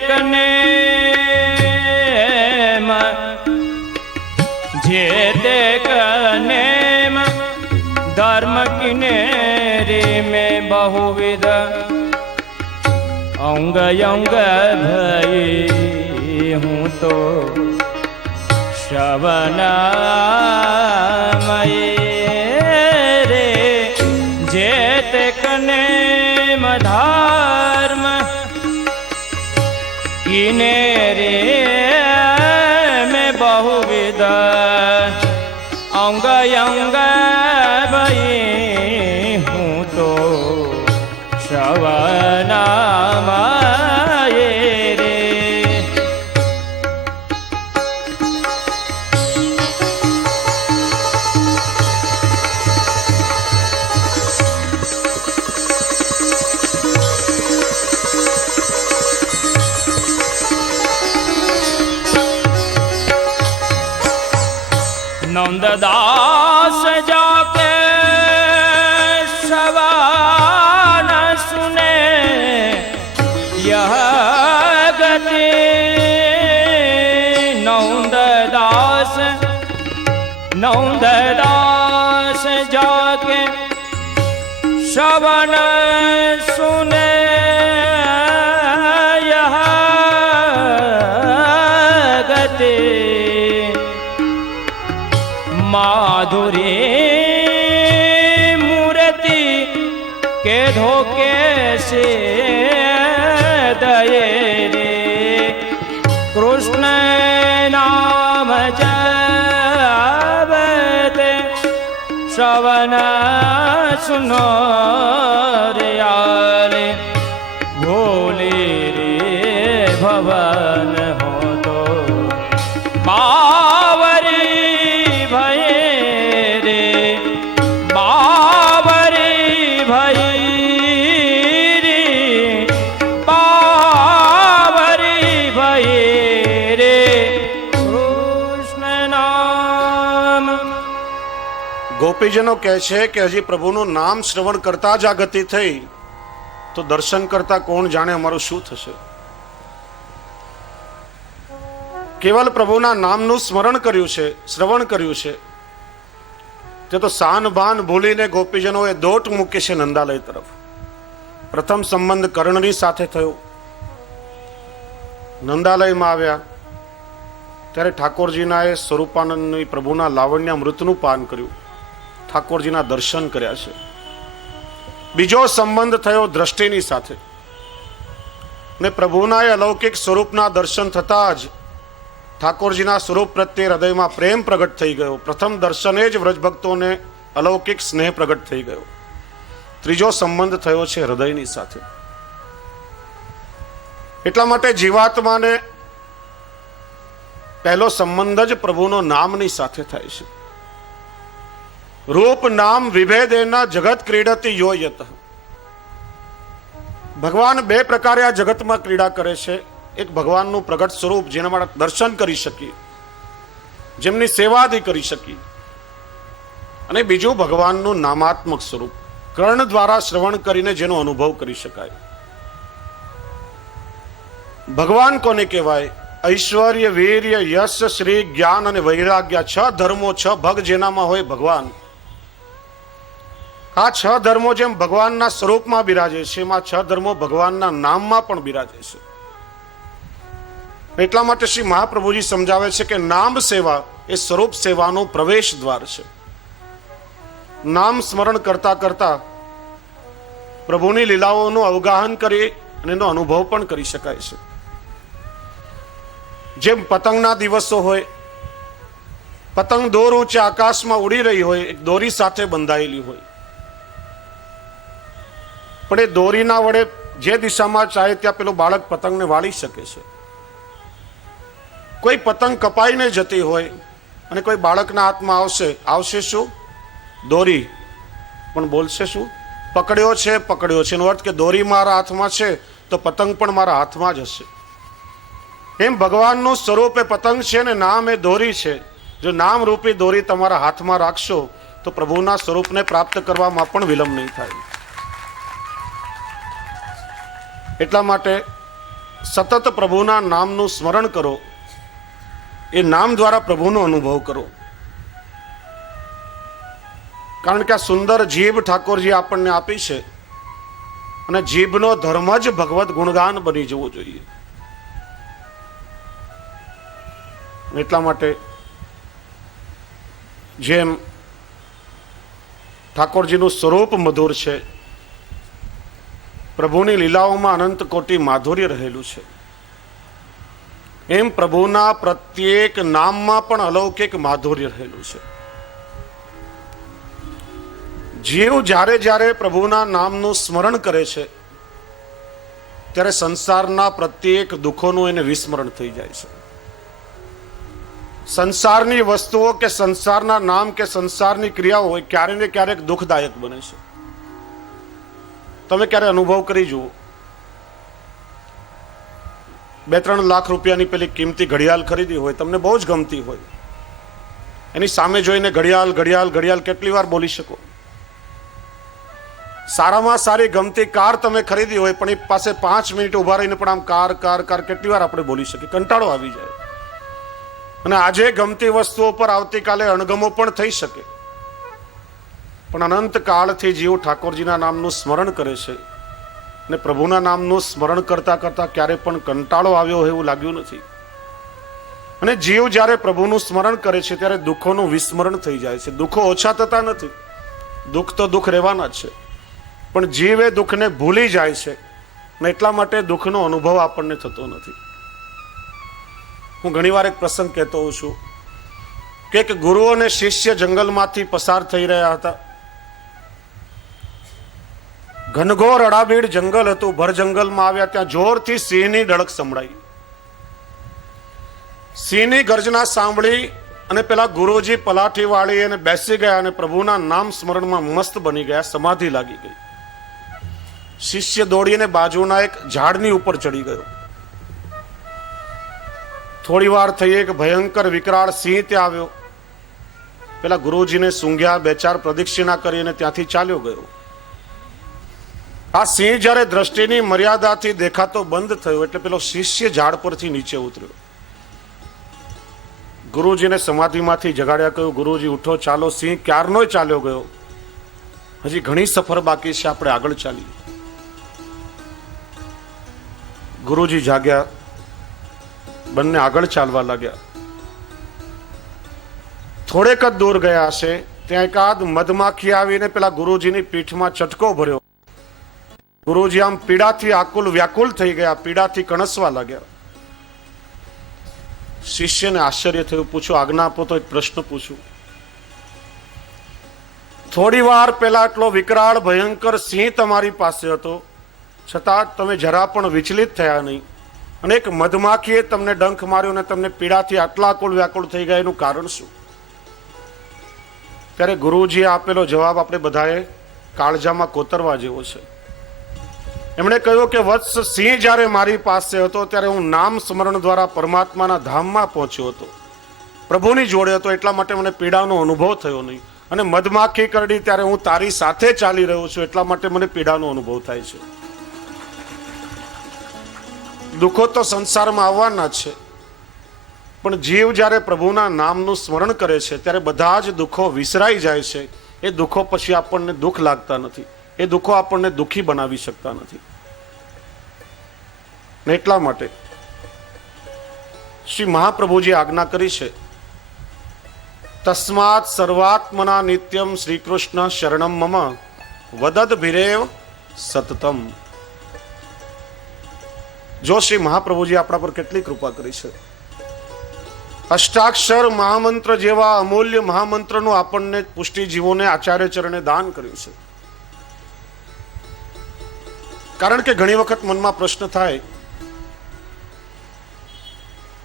કને જે તે કને ધર્મ કિનેરી में बहुविध अंग अंग भई हूँ तो श्रवणमयी रे जे ते कने धर्म किनेरी में बहुविध अंग अंग भई हूँ तो श्रवणमयी रे। नंददास जाके सवान सुने यह गति नंददास जाके सवान सुने यह गति माधुरी मूर्ति के धोखे से दये रे कृष्ण नाम जपते श्रवण सुनो रे आले भोले रे भवन हो तो ગોપીજનો કહે છે કે હજી પ્રભુનું નામ શ્રવણ કરતા જ આ ગતિ થઈ તો દર્શન કરતા કોણ જાણે અમારું શું થશે. કેવલ પ્રભુના નામનું સ્મરણ કર્યું છે, શ્રવણ કર્યું છે, તે તો સાન ભાન ભૂલીને ગોપીજનોએ દોટ મૂકી છે નંદાલય તરફ. પ્રથમ સંબંધ કર્ણની સાથે થયો. નંદાલયમાં આવ્યા ત્યારે ઠાકોરજીના એ સ્વરૂપાનંદની પ્રભુના લાવણ્યામૃતનું પાન કર્યું, ઠાકોરજીના દર્શન કર્યા છે. બીજો સંબંધ થયો દ્રષ્ટિની સાથે ને પ્રભુના એ અલૌકિક સ્વરૂપના દર્શન થતા જ ઠાકોરજીના સ્વરૂપ પ્રત્યે હૃદયમાં પ્રેમ પ્રગટ થઈ ગયો. પ્રથમ દર્શને જ વ્રજભક્તોને અલૌકિક સ્નેહ પ્રગટ થઈ ગયો. ત્રીજો સંબંધ થયો છે હૃદયની સાથે. એટલા માટે જીવાત્માને પહેલો સંબંધ જ પ્રભુનો નામની સાથે થાય છે. રૂપ નામ વિભેદેના જગત ક્રીડતી યો યત. ભગવાન બે પ્રકારે આ જગતમાં ક્રીડા કરે છે. એક ભગવાનનું પ્રગટ સ્વરૂપ જેના માટે દર્શન કરી શકીએ, જેમની સેવાદી કરી શકીએ, અને બીજું ભગવાનનું નામાત્મક સ્વરૂપ કર્ણ દ્વારા શ્રવણ કરીને જેનો અનુભવ કરી શકાય. ભગવાન કોને કહેવાય? ઐશ્વર્ય, વીર્ય, યશ, શ્રી, જ્ઞાન અને વૈરાગ્ય, 6 ધર્મો, 6 ભગ જેનામાં હોય ભગવાન. આ 6 ધર્મો જેમ ભગવાનના સ્વરૂપમાં બિરાજે છે, એમાં 6 ધર્મો ભગવાનના નામમાં પણ બિરાજે છે. એટલા માટે શ્રી મહાપ્રભુજી સમજાવે છે કે નામ સેવા એ સ્વરૂપ સેવાનું પ્રવેશ દ્વાર છે. નામ સ્મરણ કરતા કરતા પ્રભુની લીલાઓનું અવગાહન કરી અને એનો અનુભવ પણ કરી શકાય છે. જેમ પતંગના દિવસો હોય, પતંગ દોર ઊંચે આકાશમાં ઉડી રહી હોય, એક દોરી સાથે બંધાયેલી હોય, પણ એ દોરીના વડે જે દિશામાં ચાહે ત્યાં પેલું બાળક પતંગને વાળી શકે છે. કોઈ પતંગ કપાઈને જતી હોય અને કોઈ બાળકના હાથમાં આવશે શું? દોરી. પણ બોલશે શું? પકડ્યો છે, પકડ્યો છે. એનો અર્થ કે દોરી મારા હાથમાં છે તો પતંગ પણ મારા હાથમાં જ હશે. એમ ભગવાનનું સ્વરૂપ એ પતંગ છે ને નામ એ દોરી છે. જો નામ રૂપી દોરી તમારા હાથમાં રાખશો તો પ્રભુના સ્વરૂપને પ્રાપ્ત કરવામાં પણ વિલંબ નહીં થાય. એટલા માટે સતત પ્રભુના નામનું સ્મરણ કરો, એ નામ દ્વારા પ્રભુનો અનુભવ કરો. કારણ કે આ સુંદર જીભ ઠાકોરજી આપણને આપી છે અને જીભનો ધર્મ જ ભગવત ગુણગાન બની જવું જોઈએ. એટલા માટે જેમ ઠાકોરજીનું સ્વરૂપ મધુર છે, પ્રભુની લીલાઓમાં અનંત કોટી માધુર્ય રહેલું છે, એમ પ્રભુના પ્રત્યેક નામમાં પણ અલૌકિક માધુર્ય રહેલું છે. જીવ જ્યારે જ્યારે પ્રભુના નામનું સ્મરણ કરે છે ત્યારે સંસારના પ્રત્યેક દુઃખોનું એને વિસ્મરણ થઈ જાય છે. સંસારની વસ્તુઓ કે સંસારના નામ કે સંસારની ક્રિયાઓ હોય ક્યારેક ને ક્યારેક દુઃખદાયક બને છે. તમે ક્યારે અનુભવ કરી જુઓ. 2-3 લાખ રૂપિયાની પેલી કિંમતી ઘડિયાળ ખરીદી હોય, તમને બહુ જ ગમતી હોય, એની સામે જોઈને ઘડિયાળ ઘડિયાળ ઘડિયાળ કેટલી વાર બોલી શકો. સારામાં સારી ગમતી કાર તમે ખરીદી હોય પણ એ પાસે 5 મિનિટ ઉભા રહીને પણ આમ કાર કાર કાર કેટલી વાર આપણે બોલી શકીએ, કંટાળો આવી જાય. અને આજે ગમતી વસ્તુઓ પર આવતીકાલે અણગમો પણ થઈ શકે, પણ અનંત કાળથી જીવ ઠાકોરજીના નામનું સ્મરણ કરે છે ને પ્રભુના નામનું સ્મરણ કરતા કરતા ક્યારે પણ કંટાળો આવ્યો હોય એવું લાગ્યું નથી. અને જીવ જ્યારે પ્રભુનું સ્મરણ કરે છે ત્યારે દુઃખોનું વિસ્મરણ થઈ જાય છે. દુઃખો ઓછા થતા નથી, દુઃખ તો દુઃખ રહેવાના જ છે, પણ જીવ એ દુઃખને ભૂલી જાય છે ને એટલા માટે દુઃખનો અનુભવ આપણને થતો નથી. હું ઘણીવાર એક પ્રસંગ કહેતો હોઉં છું કે એક ગુરુ અને શિષ્ય જંગલમાંથી પસાર થઈ રહ્યા હતા. ઘનઘોર અડાબીડ જંગલ હતું. ભર જંગલમાં આવ્યા ત્યાં જોરથી સિંહની ડળક સંભળાઈ. સિંહની ગર્જના સાંભળી અને પેલા ગુરુજી પલાઠી વાળી અને બેસી ગયા અને પ્રભુના નામ સ્મરણમાં મસ્ત બની ગયા, સમાધિ લાગી ગઈ. શિષ્ય દોડીને બાજુના એક ઝાડની ઉપર ચડી ગયો. થોડી વાર થઈ એક ભયંકર વિકરાળ સિંહ ત્યાં આવ્યો. પેલા ગુરુજીને સૂંઘ્યા, 2-4 પ્રદક્ષિણા કરી અને ત્યાંથી ચાલ્યો ગયો. આ સિંહ જ્યારે દ્રષ્ટિની મર્યાદાથી દેખાતો બંધ થયો એટલે પેલો શિષ્ય ઝાડ પરથી નીચે ઉતર્યો. ગુરુજીને સમાધિમાંથી જગાડ્યા, કહ્યું, ગુરુજી ઉઠો, ચાલો, સિંહ ક્યારનોય ચાલ્યો ગયો, હજી ઘણી સફર બાકી છે, આપણે આગળ ચાલીએ. ગુરુજી જાગ્યા, બંને આગળ ચાલવા લાગ્યા. થોડેક જ દૂર ગયા હશે ત્યાં એકાદ મધમાખી આવીને પેલા ગુરુજીની પીઠમાં ચટકો ભર્યો. ગુરુજી આમ પીડાથી આકુલ વ્યાકુલ થઈ ગયા, પીડાથી કણસવા લાગ્યા. શિષ્યને આશ્ચર્ય થયું, પૂછો, આજ્ઞા આપો તો એક પ્રશ્ન પૂછું. થોડી વાર પહેલા એટલો વિકરાળ ભયંકર સિંહ તમારી પાસે હતો, છતાં તમે જરા પણ વિચલિત થયા નહીં, અને એક મધમાખીએ તમને ડંખ માર્યો અને તમને પીડાથી આટલા આકુલ વ્યાકુળ થઈ ગયા, એનું કારણ શું? ત્યારે ગુરુજીએ આપેલો જવાબ આપણે બધાએ કાળજામાં કોતરવા જેવો છે. એમણે કહ્યું કે વત્સ, સિંહ જ્યારે મારી પાસે હતો ત્યારે હું નામ સ્મરણ દ્વારા પરમાત્માના ધામમાં પહોંચ્યો હતો, પ્રભુની જોડે હતો, એટલા માટે મને પીડાનો અનુભવ થયો નહીં. અને મધમાખી કરડી ત્યારે હું તારી સાથે ચાલી રહ્યો છું, એટલા માટે મને પીડાનો અનુભવ થાય છે. દુઃખો તો સંસારમાં આવવાના જ છે, પણ જીવ જ્યારે પ્રભુના નામનું સ્મરણ કરે છે ત્યારે બધા જ દુઃખો વિસરાઈ જાય છે. એ દુઃખો પછી આપણને દુઃખ લાગતા નથી, એ દુઃખો આપણને દુઃખી બનાવી શકતા નથી. ને એટલા માટે શ્રી મહાપ્રભુજી આજ્ઞા કરી છે, તસ્માત સર્વાત્મના નિત્યમ શ્રી કૃષ્ણ શરણમ મમ વદદ ભિરેવ સતતમ. જો શ્રી મહાપ્રભુજી આપણા પર કેટલી કૃપા કરી છે. અષ્ટાક્ષર મહામંત્ર જેવા અમૂલ્ય મહામંત્રનું આપણને પુષ્ટિજીવોને આચાર્ય ચરણે દાન કર્યું છે. કારણ કે ઘણી વખત મનમાં પ્રશ્ન થાય,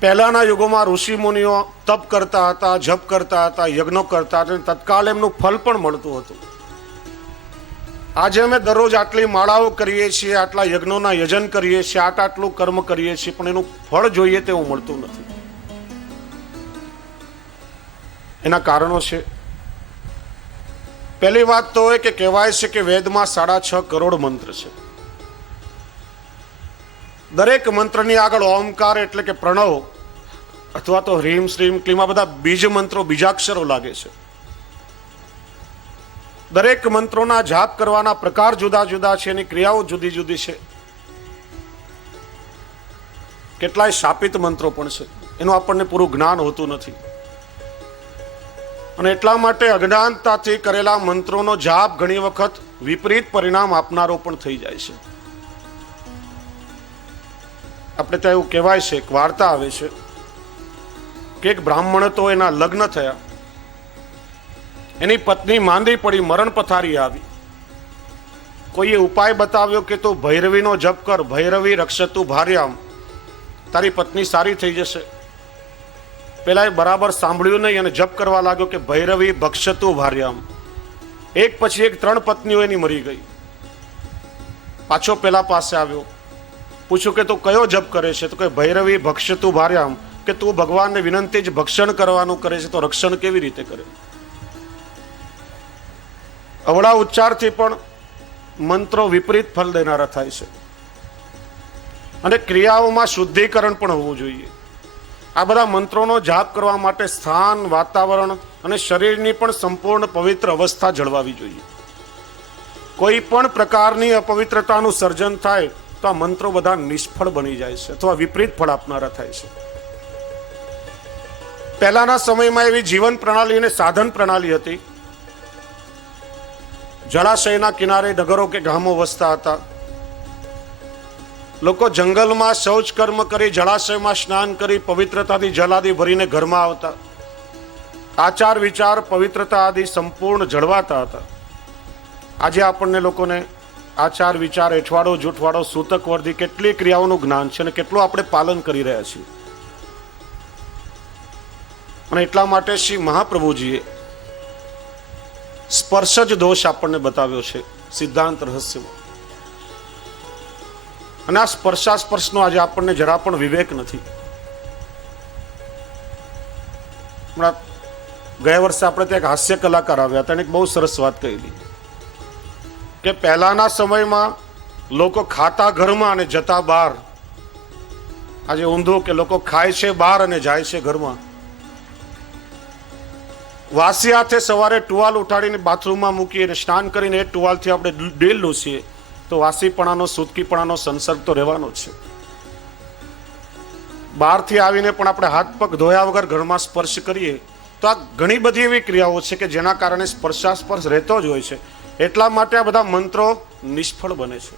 પહેલાના યુગોમાં ઋષિ મુનિઓ તપ કરતા હતા, જપ કરતા હતા, યજ્ઞો કરતા હતા, તત્કાળ એમનું ફલ પણ મળતું હતું. આજે અમે દરરોજ આટલી માળાઓ કરીએ છીએ, આટલા યજ્ઞોના યજન કરીએ છીએ, આટલું કર્મ કરીએ છીએ, પણ એનું ફળ જોઈએ તેવું મળતું નથી. એના કારણો છે. પહેલી વાત તો એ કે કહેવાય છે કે વેદમાં 6.5 કરોડ મંત્ર છે. દરેક મંત્રની આગળ ઓમકાર એટલે કે પ્રણવ અથવા તો હ્રીમ શ્રીમ ક્લીમ આ બધા બીજ મંત્રો, બીજાક્ષરો લાગે છે. દરેક મંત્રોના જાપ કરવાના પ્રકાર જુદા જુદા છે, એની ક્રિયાઓ જુદી જુદી છે. કેટલાય શાપિત મંત્રો પણ છે, એનું આપણને પૂરું જ્ઞાન હોતું નથી. અને એટલા માટે અજ્ઞાનતાથી કરેલા મંત્રોનો જાપ ઘણી વખત વિપરીત પરિણામ આપનારો પણ થઈ જાય છે. આપણે ત્યાં એવું કહેવાય છે, એક વાર્તા આવે છે કે એક બ્રાહ્મણ તો એના લગ્ન થયા, એની પત્ની માંદી પડી, મરણ પથારી આવી. કોઈએ ઉપાય બતાવ્યો કે તું ભૈરવીનો જપ કર, ભૈરવી રક્ષતુ ભાર્યામ, તારી પત્ની સારી થઈ જશે. પેલા બરાબર સાંભળ્યું નહીં અને જપ કરવા લાગ્યો કે ભૈરવી ભક્ષતુ ભાર્યામ. એક પછી એક 3 પત્નીઓ એની મરી ગઈ. પાછો પેલા પાસે આવ્યો, પૂછ્યું કે તું કયો જપ કરે છે? તો કે ભૈરવી ભક્ષતુ ભાર્યામ, કે તું ભગવાનને વિનંતી જ ભક્ષણ કરવાનું કરે છે, તો રક્ષણ કેવી રીતે કરે? અવળા ઉચ્ચારથી પણ મંત્રો વિપરીત ફળ દેનારા થાય છે. અને ક્રિયાઓમાં શુદ્ધિકરણ પણ હોવું જોઈએ. આ બધા મંત્રોનો જાપ કરવા માટે સ્થાન, વાતાવરણ અને શરીરની પણ સંપૂર્ણ પવિત્ર અવસ્થા જળવાવી જોઈએ. કોઈ પણ પ્રકારની અપવિત્રતાનું સર્જન થાય તો આ મંત્રો બધા નિષ્ફળ બની જાય છે અથવા વિપરીત ફળ આપનારા થાય છે. પહેલાના સમયમાં એવી જીવન પ્રણાલી અને સાધન પ્રણાલી હતી. જળાશયના કિનારે નગરો કે ગામો વસતા હતા. લોકો જંગલમાં શૌચ કર્મ કરી, જળાશયમાં સ્નાન કરી, પવિત્રતાથી જલાદી ભરીને ઘરમાં આવતા. આચાર વિચાર, પવિત્રતા આદિ સંપૂર્ણ જળવાતા હતા. આજે આપણને લોકોને આચાર વિચાર, એઠવાડો જૂઠવાડો, સૂતક વર્ધી કેટલી ક્રિયાઓનું જ્ઞાન છે અને કેટલું આપણે પાલન કરી રહ્યા છીએ. અને એટલા માટે શ્રી મહાપ્રભુજીએ સ્પર્શ જ દોષ આપણને બતાવ્યો છે સિદ્ધાંત રહસ્યમાં. અને આ સ્પર્શાસ્પર્શનો આજે આપણને જરા પણ વિવેક નથી. ગયા વર્ષે આપણે ત્યાં એક હાસ્ય કલાકાર આવ્યા હતા, એને એક બહુ સરસ વાત કહેલી કે પહેલાના સમયમાં લોકો ખાતા ઘરમાં અને જતા બહાર. આજે ઊંધું કે લોકો ખાય છે બહાર અને જાય છે ઘરમાં. વાસી હાથે સવારે ટુવાલ ઉઠાડીને બાથરૂમમાં મૂકીએ અને સ્નાન કરીને એ ટુવાલથી આપણે ડેલ લૂસીએ તો વાસીપણાનો, સૂતકીપણાનો સંસર્ગ તો રહેવાનો જ છે. બહારથી આવીને પણ આપણે હાથ પગ ધોયા વગર ઘરમાં સ્પર્શ કરીએ તો આ ઘણી બધી એવી ક્રિયાઓ છે કે જેના કારણે સ્પર્શાસ્પર્શ રહેતો જ હોય છે. એટલા માટે આ બધા મંત્રો નિષ્ફળ બને છે.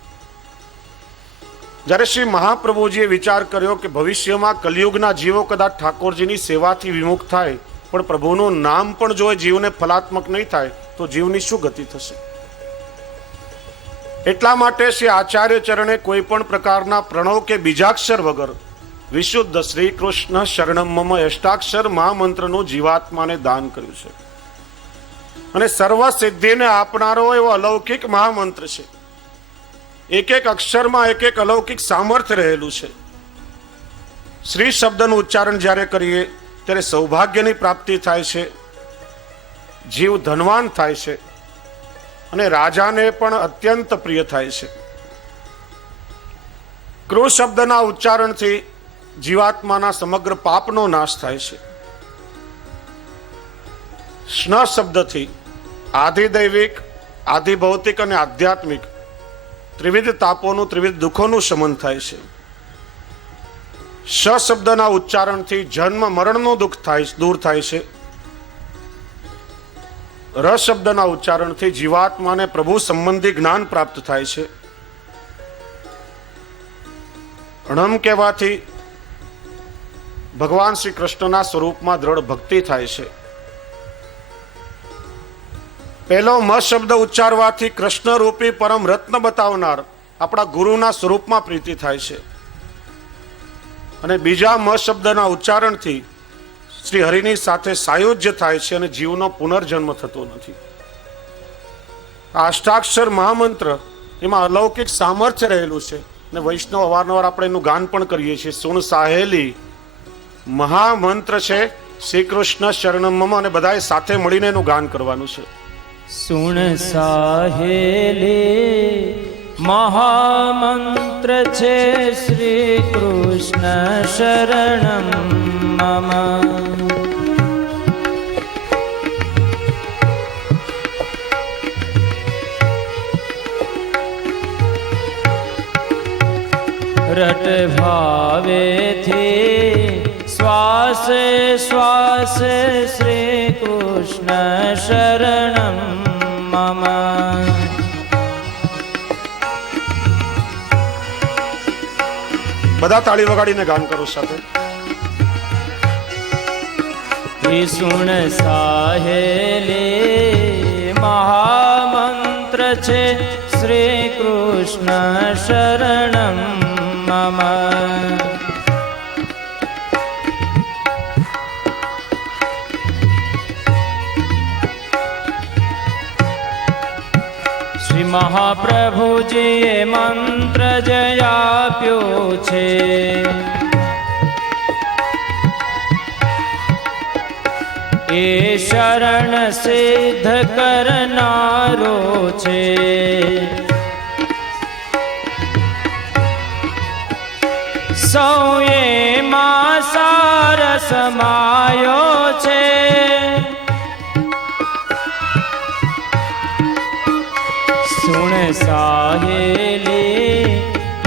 જ્યારે શ્રી મહાપ્રભુજીએ વિચાર કર્યો કે ભવિષ્યમાં કલિયુગના જીવો કદાચ ઠાકોરજીની સેવાથી વિમુખ થાય પણ પ્રભુનું નામ પણ જો જીવને ફલાત્મક નહીં થાય તો જીવની શું ગતિ થશે? એટલા માટે શ્રી આચાર્ય ચરણે કોઈ પણ પ્રકારના પ્રણવ કે બીજાક્ષર વગર વિશુદ્ધ શ્રી કૃષ્ણ શરણમ મમ અષ્ટાક્ષર મહામંત્રનું જીવાત્માને દાન કર્યું છે. અને સર્વ સિદ્ધિને આપનારો એવો અલૌકિક મહામંત્ર છે. એક એક અક્ષરમાં એક એક અલૌકિક સામર્થ્ય રહેલું છે. શ્રી શબ્દનું ઉચ્ચારણ જ્યારે કરીએ ત્યારે સૌભાગ્યની પ્રાપ્તિ થાય છે, જીવ ધનવાન થાય છે અને રાજાને પણ અત્યંત પ્રિય થાય છે. કૃ શબ્દના ઉચ્ચારણથી જીવાત્માના સમગ્ર પાપનો નાશ થાય છે. સ્ન શબ્દથી આધિદૈવિક, આધિભૌતિક અને આધ્યાત્મિક ત્રિવિધ તાપોનું, ત્રિવિધ દુઃખોનું શમન થાય છે. શ શબ્દના ઉચ્ચારણથી જન્મ મરણનું દુઃખ દૂર થાય છે. ર શબ્દના ઉચ્ચારણથી જીવાત્માને પ્રભુ સંબંધી જ્ઞાન પ્રાપ્ત થાય છે. ણમ કહેવાથી ભગવાન શ્રી કૃષ્ણના સ્વરૂપમાં દ્રઢ ભક્તિ થાય છે. પહેલો મ શબ્દ ઉચ્ચારવાથી કૃષ્ણ રૂપી પરમ રત્ન બતાવનાર આપણા ગુરુના સ્વરૂપમાં પ્રીતિ થાય છે. અને બીજા મ શબ્દના ઉચ્ચારણથી શ્રી હરિની સાથે સાયુજ્ય થાય છે અને જીવનો પુનર્જન્મ થતો નથી. આ અષ્ટાક્ષર મહામંત્ર એમાં અલૌકિક સામર્થ્ય રહેલું છે અને વૈષ્ણવ અવારનવાર આપણે એનું ગાન પણ કરીએ છીએ. સુણ સાહેલી મહામંત્ર છે શ્રી કૃષ્ણ શરણમ મમ, અને બધાએ સાથે મળીને એનું ગાન કરવાનું છે. સુણ સાહેલે મહામંત્ર છે શ્રી કૃષ્ણ શરણમ મમ. રટ ભાવેથી શ્વાસે શ્વાસે શ્રી કૃષ્ણ શરણમ મમ. બધા તાળી વગાડીને ગાન કરો સાથે. સુણ સાહેલી મહામંત્ર છે શ્રી કૃષ્ણ શરણમ મમ. શ્રી મહાપ્રભુજીએ મંત્ર જ આપ્યો છે. એ શરણ સિદ્ધ કરનારો છે. સૌએ માં સાર સમાયો છે. સુણ સાહેલી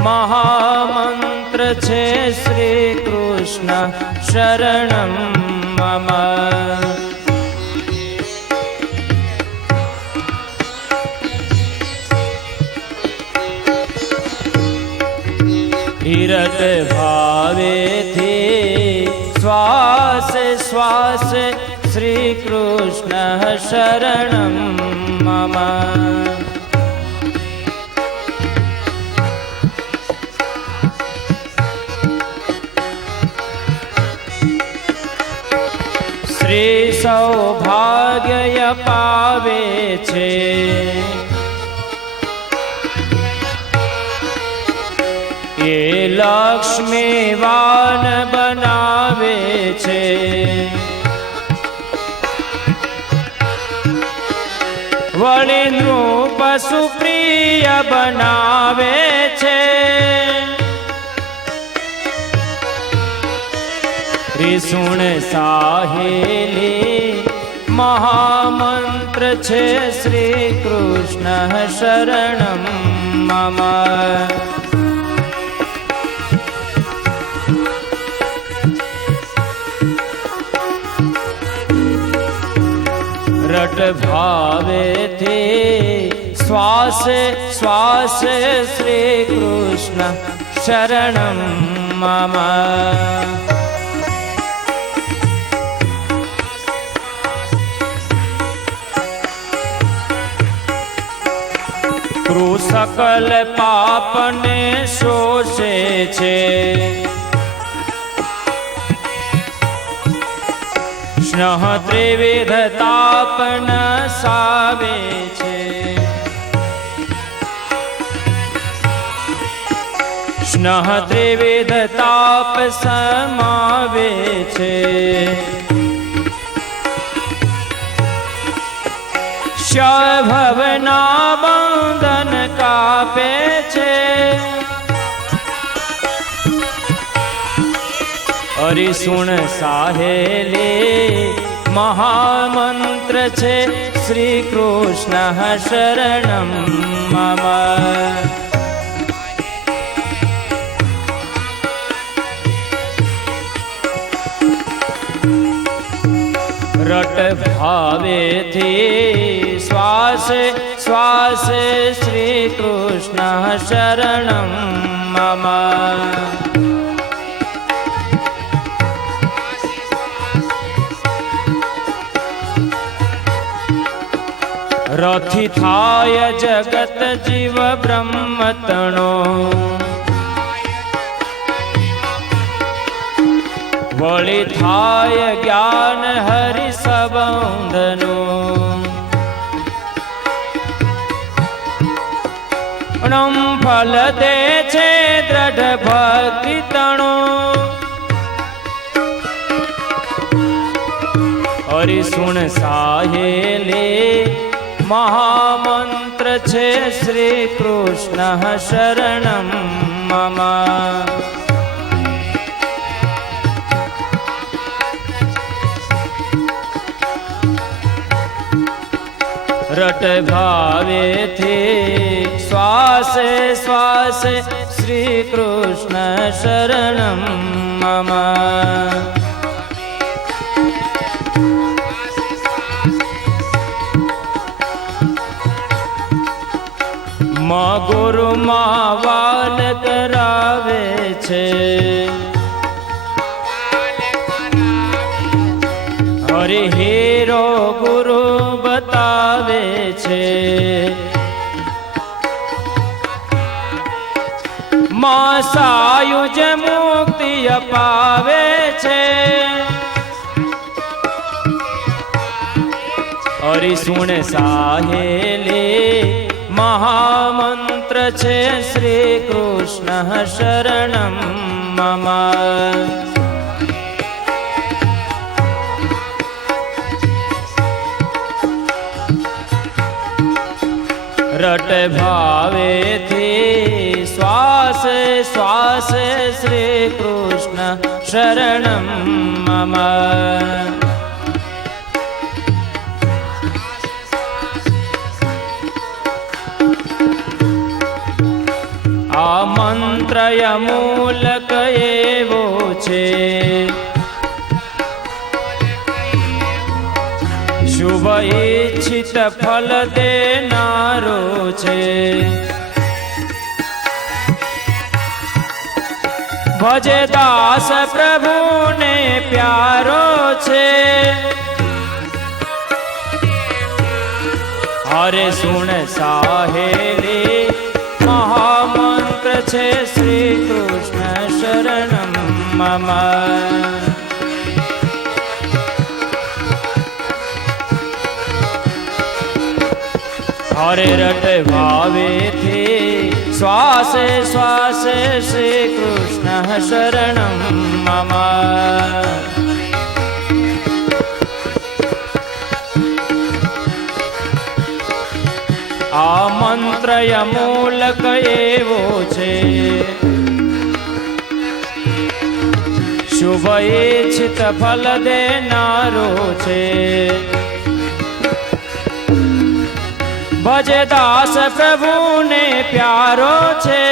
મહામંત્ર છે શ્રી કૃષ્ણ શરણમ મમ. હિરટ ભાવેથી શ્વાસે શ્વાસે શ્રી કૃષ્ણ શરણમ મમ. શ્રી સૌભાગ્ય પાવે છે. એ લક્ષ્મીવાન બનાવે છે. વળી નૃપ સુપ્રિય બનાવે છે. ત્રિસુણ સાહેલી મહામંત્ર છે શ્રી કૃષ્ણ શરણમ મમ. રટ ભાવેથી શ્વાસે શ્વાસે શ્રી કૃષ્ણ શરણમ મમ. સકલ પાપને શોષે છે. સ્નેહ ત્રિવિધ તાપ નસાવે છે. સ્નેહ ત્રિવિધ તાપ સમાવે છે. ભવના બંધન કાપે છે. હરિસુણ સાહેલી મહામંત્ર છે શ્રી કૃષ્ણ શરણમ મમ. રટ ભાવેથી શ્વાસે શ્વાસે શ્રી કૃષ્ણ શરણમ મમ. રથી થાય જગત જીવ બ્રહ્મતણો. વળી થાય જ્ઞાન હરિ સંબંધનું. ફલ દે છે દ્રઢ ભક્તિ તણું. હરિ સુણ સાહેલે મહામંત્ર છે શ્રી કૃષ્ણ શરણમ મમ. રટ ભાવેથી શ્વાસે શ્વાસે શ્રી કૃષ્ણ શરણમ મમ. ગુરુમાં વાલ કરાવે છે, હરિ હીરો ગુરુ બતાવે છે. માં સાયુજ મુક્તિ અપાવે છે, હરિ સુણ સાહેલી મહામંત્ર છે શ્રી કૃષ્ણ શરણમ મમ. રટ ભાવેથી શ્વાસે શ્વાસે શ્રી કૃષ્ણ શરણમ મમ. આ મંત્ર મૂલક એવો છે, શુભ ઈચ્છિત ફલ દેનારો છે. ભજે દાસ પ્રભુને પ્યારો છે, હરે સુણ સાહેલી મહામંત્ર છે શ્રી કૃષ્ણ શરણમ મમ. હરે રટ ભાવેથી શ્વાસે શ્વાસે શ્રી કૃષ્ણ શરણમ મમ. આ મંત્ર મૂલક એવો છે, શુભ ઈચ્છિત ફલ દેનારો છે. ભજે દાસ પ્રભુને પ્યારો છે,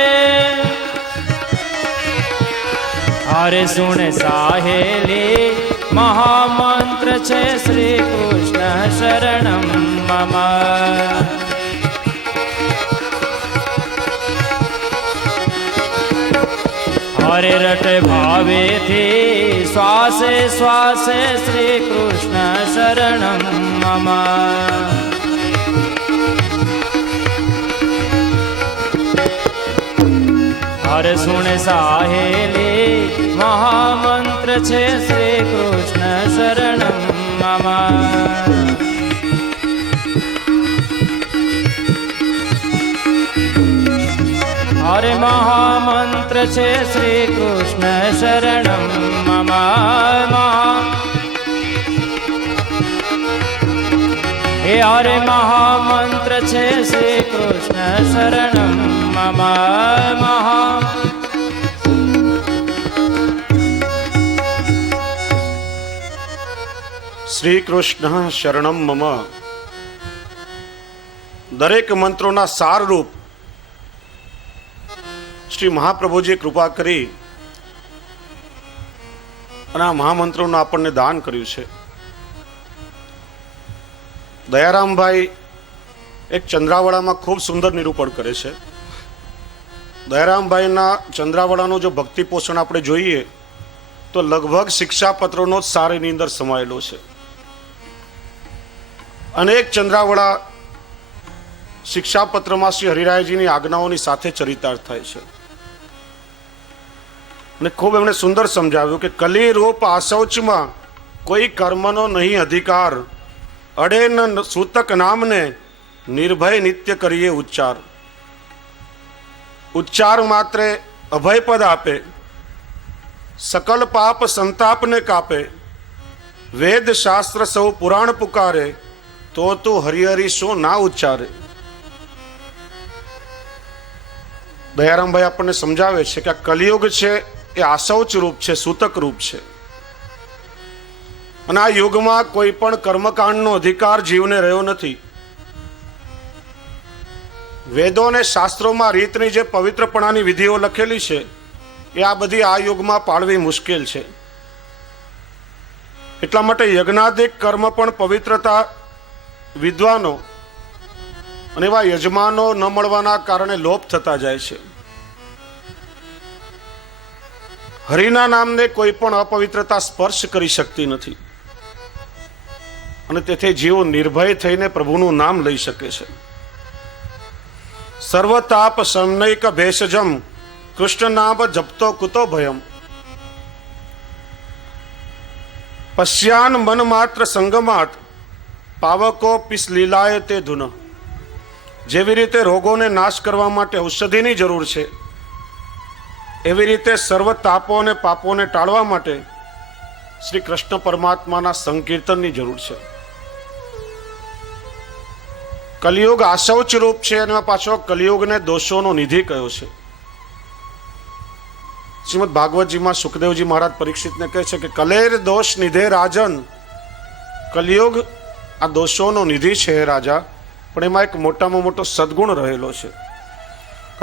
હરે સુણ સાહેલી મહામંત્ર છે શ્રી કૃષ્ણ શરણમ મમ. હરે રટ ભાવેથી શ્વાસે શ્વાસે શ્રી કૃષ્ણ શરણમ મમ. હરે સુણ સાહેલી મહામંત્ર છે શ્રી કૃષ્ણ શરણમ મમ. હરે મહામંત્ર છે શ્રી કૃષ્ણ શરણમ મમ. હે હરે મહામંત્ર છે શ્રી કૃષ્ણ શરણમ મમ. શ્રી કૃષ્ણ શરણમ મમ દરેક મંત્રોના સારરૂપ શ્રી મહાપ્રભુજીએ કૃપા કરી અને આ મહામંત્રોનું આપણને દાન કર્યું છે. દયારામભાઈ એક ચંદ્રાવળામાં ખૂબ સુંદર નિરૂપણ કરે છે. દયારામભાઈના ચંદ્રાવળાનું જો ભક્તિ પોષણ આપણે જોઈએ તો લગભગ શિક્ષાપત્રોનો જ સાર એની અંદર સમાયેલો છે. અનેક ચંદ્રાવળા શિક્ષાપત્રમાં શ્રી હરિરાયજીની આજ્ઞાઓની સાથે ચરિતાર્થ થાય છે. અને ખૂબ એમણે સુંદર સમજાવ્યું કે કલી રૂપ આશૌચમાં કોઈ કર્મનો નહીં અધિકાર, અડે ન સૂતક નામને નિર્ભય નિત્ય કરીએ ઉચ્ચાર. ઉચ્ચાર માત્રે અભયપદ આપે, સકલ પાપ સંતાપને કાપે. વેદ શાસ્ત્ર સૌ પુરાણ પુકારે, તો તું હરિહરી શું ના ઉચ્ચારે. દયારામભાઈ આપણને સમજાવે છે કે આ કલિયુગ છે એ આસૌચ રૂપ છે, સૂતક રૂપ છે. અને આ યુગમાં કોઈ પણ કર્મકાંડનો અધિકાર જીવને રહ્યો નથી. વેદો અને શાસ્ત્રોમાં રીતની જે પવિત્રપણાની વિધિઓ લખેલી છે એ આ બધી આ યુગમાં પાળવી મુશ્કેલ છે. એટલા માટે યજ્ઞાદિક કર્મ પણ પવિત્રતા વિદ્વાનો અને એવા યજમાનો ન મળવાના કારણે લોપ થતા જાય છે. હરિના નામને કોઈ પણ અપવિત્રતા સ્પર્શ કરી શકતી નથી અને તેથી જીવ નિર્ભય થઈને પ્રભુનું નામ લઈ શકે છે. સર્વતાપ સમનૈક ભેષજમ કૃષ્ણ નામ જપતો કુતો ભયમ. પશ્યાન મન માત્ર સંગમાત પાવકો પિસ લીલાય તે ધુન. જેવી રીતે રોગોને નાશ કરવા માટે ઔષધિની જરૂર છે, એવી રીતે સર્વ તાપો અને પાપોને ટાળવા માટે શ્રી કૃષ્ણ પરમાત્માના સંકીર્તનની જરૂર છે. કલિયુગ આશૌચ રૂપ છે અને પાછો કલિયુગને દોષોનો નિધિ કયો છે. શ્રીમદ ભાગવતજીમાં સુખદેવજી મહારાજ પરીક્ષિતને કહે છે કે કલેર દોષ નિધે રાજન. કલિયુગ આ દોષોનો નિધિ છે હે રાજા, પણ એમાં એક મોટામાં મોટો સદગુણ રહેલો છે.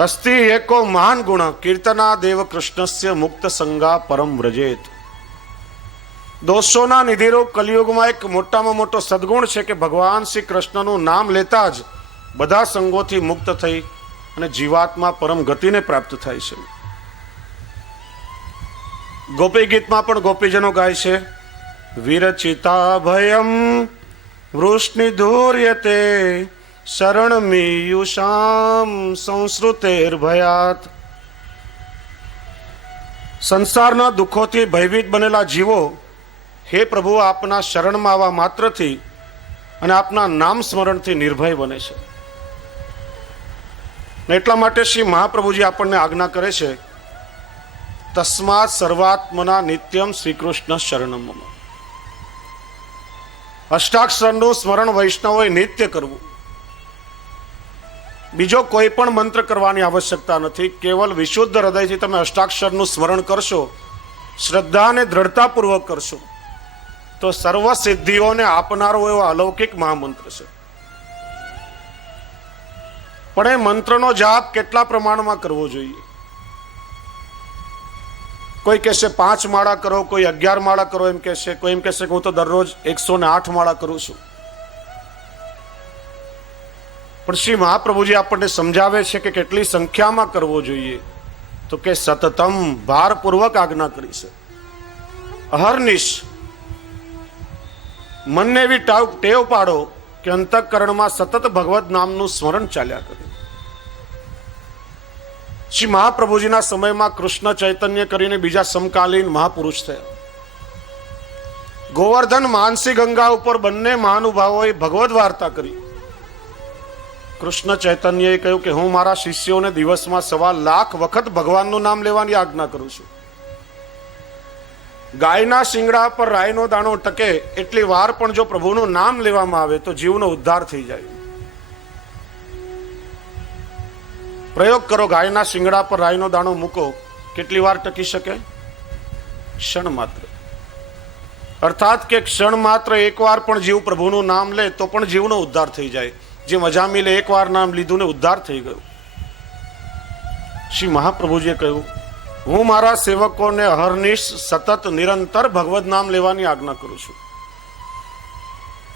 અસ્તિ એકો મહાન ગુણ કીર્તના દેવ કૃષ્ણસ્ય મુક્ત સંગા પરમ વ્રજેત. દોષોના નિધિરૂપ કલિયુગમાં એક મોટામાં મોટો સદગુણ છે કે ભગવાન શ્રી કૃષ્ણનું નામ લેતા જ બધા સંગોથી મુક્ત થઈ અને જીવાત્મા પરમ ગતિને પ્રાપ્ત થાય છે. ગોપી ગીતમાં પણ ગોપીજનો ગાય છે વિરચિતા ભયમ વૃષ્ણિ ધૂર્યતે શરણ મીયુષામ સંસ્કૃતેર ભયાત. સંસારના દુઃખોથી ભયભીત બનેલા જીવો હે પ્રભુ આપના શરણમાં આવવા માત્રથી અને આપના નામ સ્મરણથી નિર્ભય બને છે. એટલા માટે શ્રી મહાપ્રભુજી આપણને આજ્ઞા કરે છે તસ્માત સર્વાત્મના નિત્યમ શ્રીકૃષ્ણ શરણમ મમ. અષ્ટાક્ષરનું સ્મરણ વૈષ્ણવોએ નિત્ય કરવું. બીજો કોઈ પણ મંત્ર કરવાની આવશ્યકતા નથી. કેવલ વિશુદ્ધ હૃદયથી તમે અષ્ટાક્ષરનું સ્મરણ કરશો, શ્રદ્ધા અને દ્રઢતાપૂર્વક કરશો, તો સર્વ સિદ્ધિઓને આપનારો એવો અલૌકિક મહામંત્ર છે. પણ એ મંત્રનો જાપ કેટલા પ્રમાણમાં કરવો જોઈએ? કોઈ કહેશે 5 માળા કરો, કોઈ 11 માળા કરો એમ કહેશે, કોઈ એમ કહેશે કે હું તો દરરોજ 108 માળા કરું છું. પણ શ્રી મહાપ્રભુજી આપણને સમજાવે છે કે કેટલી સંખ્યામાં કરવો જોઈએ. તો કે સતતમ, ભારપૂર્વક આજ્ઞા કરી છે. અહર્નિશ મનને એવી ટેવ પાડો કે અંતઃકરણમાં સતત ભગવદ નામનું સ્મરણ ચાલ્યા કરે. શ્રી મહાપ્રભુજીના સમયમાં કૃષ્ણ ચૈતન્ય કરીને બીજા સમકાલીન મહાપુરુષ થયા. ગોવર્ધન માનસી ગંગા ઉપર બંને મહાનુભાવોએ ભગવદ વાર્તા કરી. કૃષ્ણ ચૈતન્યએ કહ્યું કે હું મારા શિષ્યોને દિવસમાં 1.25 લાખ વખત ભગવાનનું નામ લેવાની આજ્ઞા કરું છું. ગાયના શિંગડા પર રાઈનો દાણો ટકે એટલી વાર પણ જો પ્રભુનું નામ લેવામાં આવે તો જીવનો ઉદ્ધાર થઈ જાય. પ્રયોગ કરો, ગાયના શિંગડા પર રાઈનો દાણો મૂકો, કેટલી વાર ટકી શકે? ક્ષણ માત્ર. અર્થાત કે ક્ષણ માત્ર એકવાર પણ જીવ પ્રભુનું નામ લે તો પણ જીવનો ઉદ્ધાર થઈ જાય. જે અજામિલે એકવાર નામ લીધું ને ઉદ્ધાર થઈ ગયો. શ્રી મહાપ્રભુજીએ કહ્યું હું મારા સેવકોને અહર્નિશ સતત નિરંતર ભગવદ નામ લેવાની આજ્ઞા કરું છું.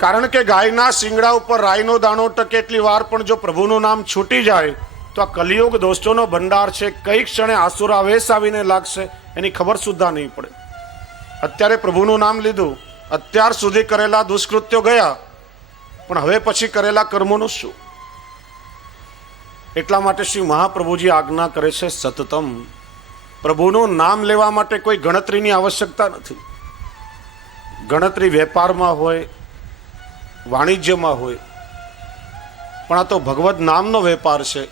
કારણ કે ગાયના શિંગડા ઉપર રાઈનો દાણો ટકે એટલી વાર પણ જો પ્રભુનું નામ છૂટી જાય તો આ કલિયુગ દોષોનો ભંડાર છે. કઈ ક્ષણે આસુરાવેશ આવીને લાગશે એની ખબર સુદ્ધા નહીં પડે. અત્યારે પ્રભુનું નામ લીધું, અત્યાર સુધી કરેલા દુષ્કૃત્યો ગયા, પણ હવે પછી કરેલા કર્મોનું શું? એટલા માટે શ્રી મહાપ્રભુજી આજ્ઞા કરે છે સતતમ. પ્રભુનું નામ લેવા માટે કોઈ ગણતરીની આવશ્યકતા નથી. ગણતરી વેપારમાં હોય, વાણિજ્યમાં હોય, પણ આ તો ભગવદ નામનો વેપાર છે.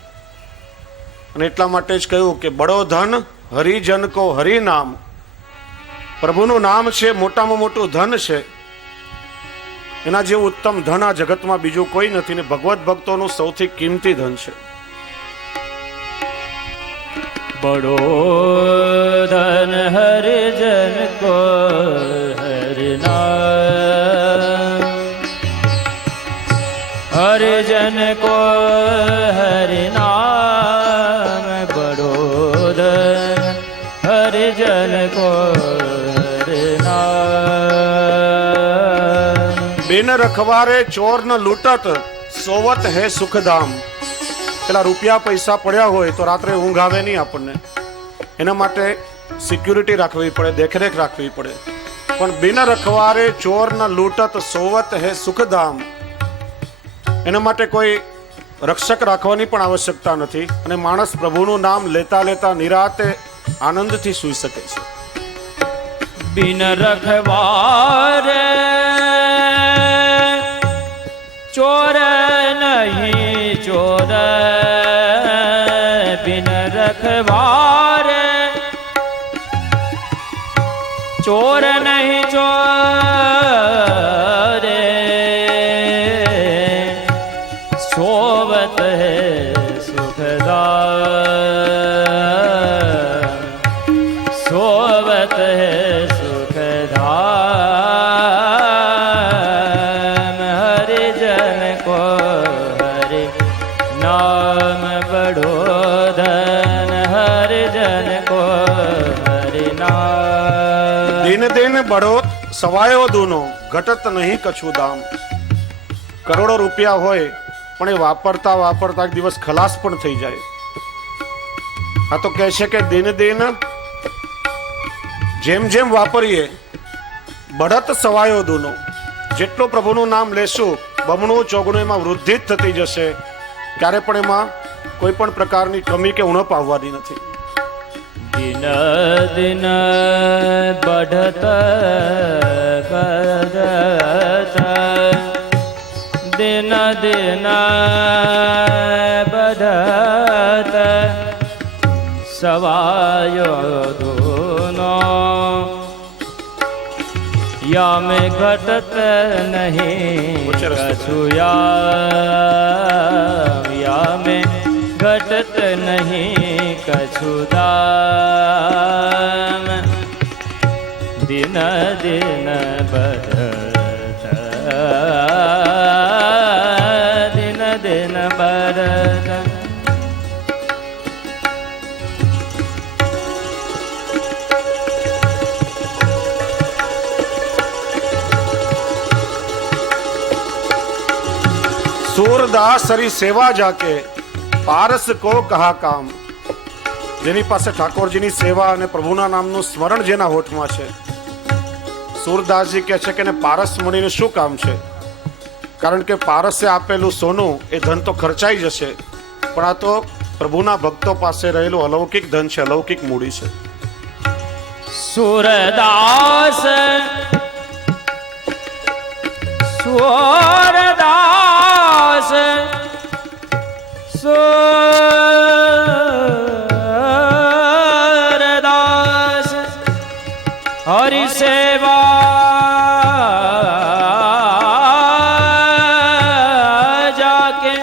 અને એટલા માટે જ કહ્યું કે બડો ધન હરિજન કો હરિ નામ. પ્રભુનું નામ છે મોટામાં મોટું ધન છે. એના જેવું ઉત્તમ ધન આ જગતમાં બીજું કોઈ નથી ને ભગવત ભક્તોનું સૌથી કિંમતી ધન છે. बड़ो धन हरिजन को हरिनाम, हरिजन को हरिनाम, बड़ो धन हरिजन को हरिनाम. बिन रखवारे चोर न लूटत सोवत है सुखधाम. પેલા રૂપિયા પૈસા પડ્યા હોય તો રાત્રે ઊંઘ આવે નહીં આપણને, એના માટે સિક્યુરિટી રાખવી પડે, દેખરેખ રાખવી પડે. પણ બિન રખવારે ચોર ન લૂંટત સોવત હે સુખધામ, એના માટે કોઈ રક્ષક રાખવાની પણ આવશ્યકતા નથી અને માણસ પ્રભુનું નામ લેતા લેતા નિરાતે આનંદથી સૂઈ શકે છે. बिन रखवारे चोर नहीं चोर, बिन रखवारे चोर नहीं चोर, सोवत है सुखदाम, सोवत है सुखदाम. हरिजन को हरि नाम, बड़ो धन हरिजन को हरि नाम. દિન દિન બળો સવાયો દૂનો ઘટત નહીં કછું દામ. કરોડો રૂપિયા હોય પણ એ વાપરતા વાપરતા એક દિવસ ખલાસ પણ થઈ જાય. આ તો કહે છે કે દિન દિન જેમ જેમ વાપરીએ બઢત સવાયો દૂનો, જેટલું પ્રભુનું નામ લેશું બમણું ચોગણું એમાં વૃદ્ધિ જ થતી જશે. ક્યારે પણ એમાં કોઈ પણ પ્રકારની કમી કે ઉણપ આવવાની નથી. दिन दिन बढ़त करत, दिन दिन बढ़त सवायो दोनो, या में घटत नहीं कछु या में घटत नहीं कछु दाम. दिन दिन बढ़त, दिन दिन बढ़त. सूरदास हरी सेवा जाके પારસ કો કહા કામ. જેની પાસે ઠાકોરજીની સેવા અને પ્રભુના નામનું સ્મરણ જેના હોઠમાં છે, સુરદાસજી કહે છે કે એને પારસ મળીને શું કામ છે? કારણ કે પારસે આપેલું સોનું એ ધન તો ખર્ચાઈ જશે, પણ આ તો પ્રભુના ભક્તો પાસે રહેલું અલૌકિક ધન છે, અલૌકિક મૂડી છે. સુરદાસ સુરદાસ સુરદાસ હરિ સેવા जाके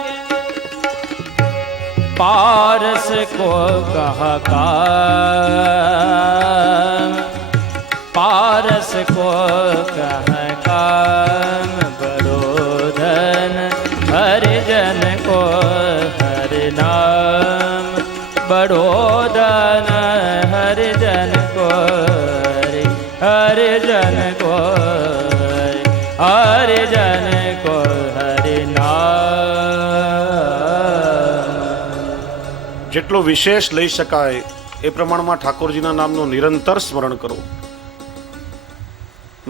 पारस को कहा काम, पारस को कहा काम. बड़ो धन हरिजन को हरि नाम, बड़ो धन हरिजन को हरिजन को हरिजन को हरि नाम. જેટલું વિશેષ લઈ શકાય એ પ્રમાણમાં ઠાકોરજીના નામનું નિરંતર સ્મરણ કરો.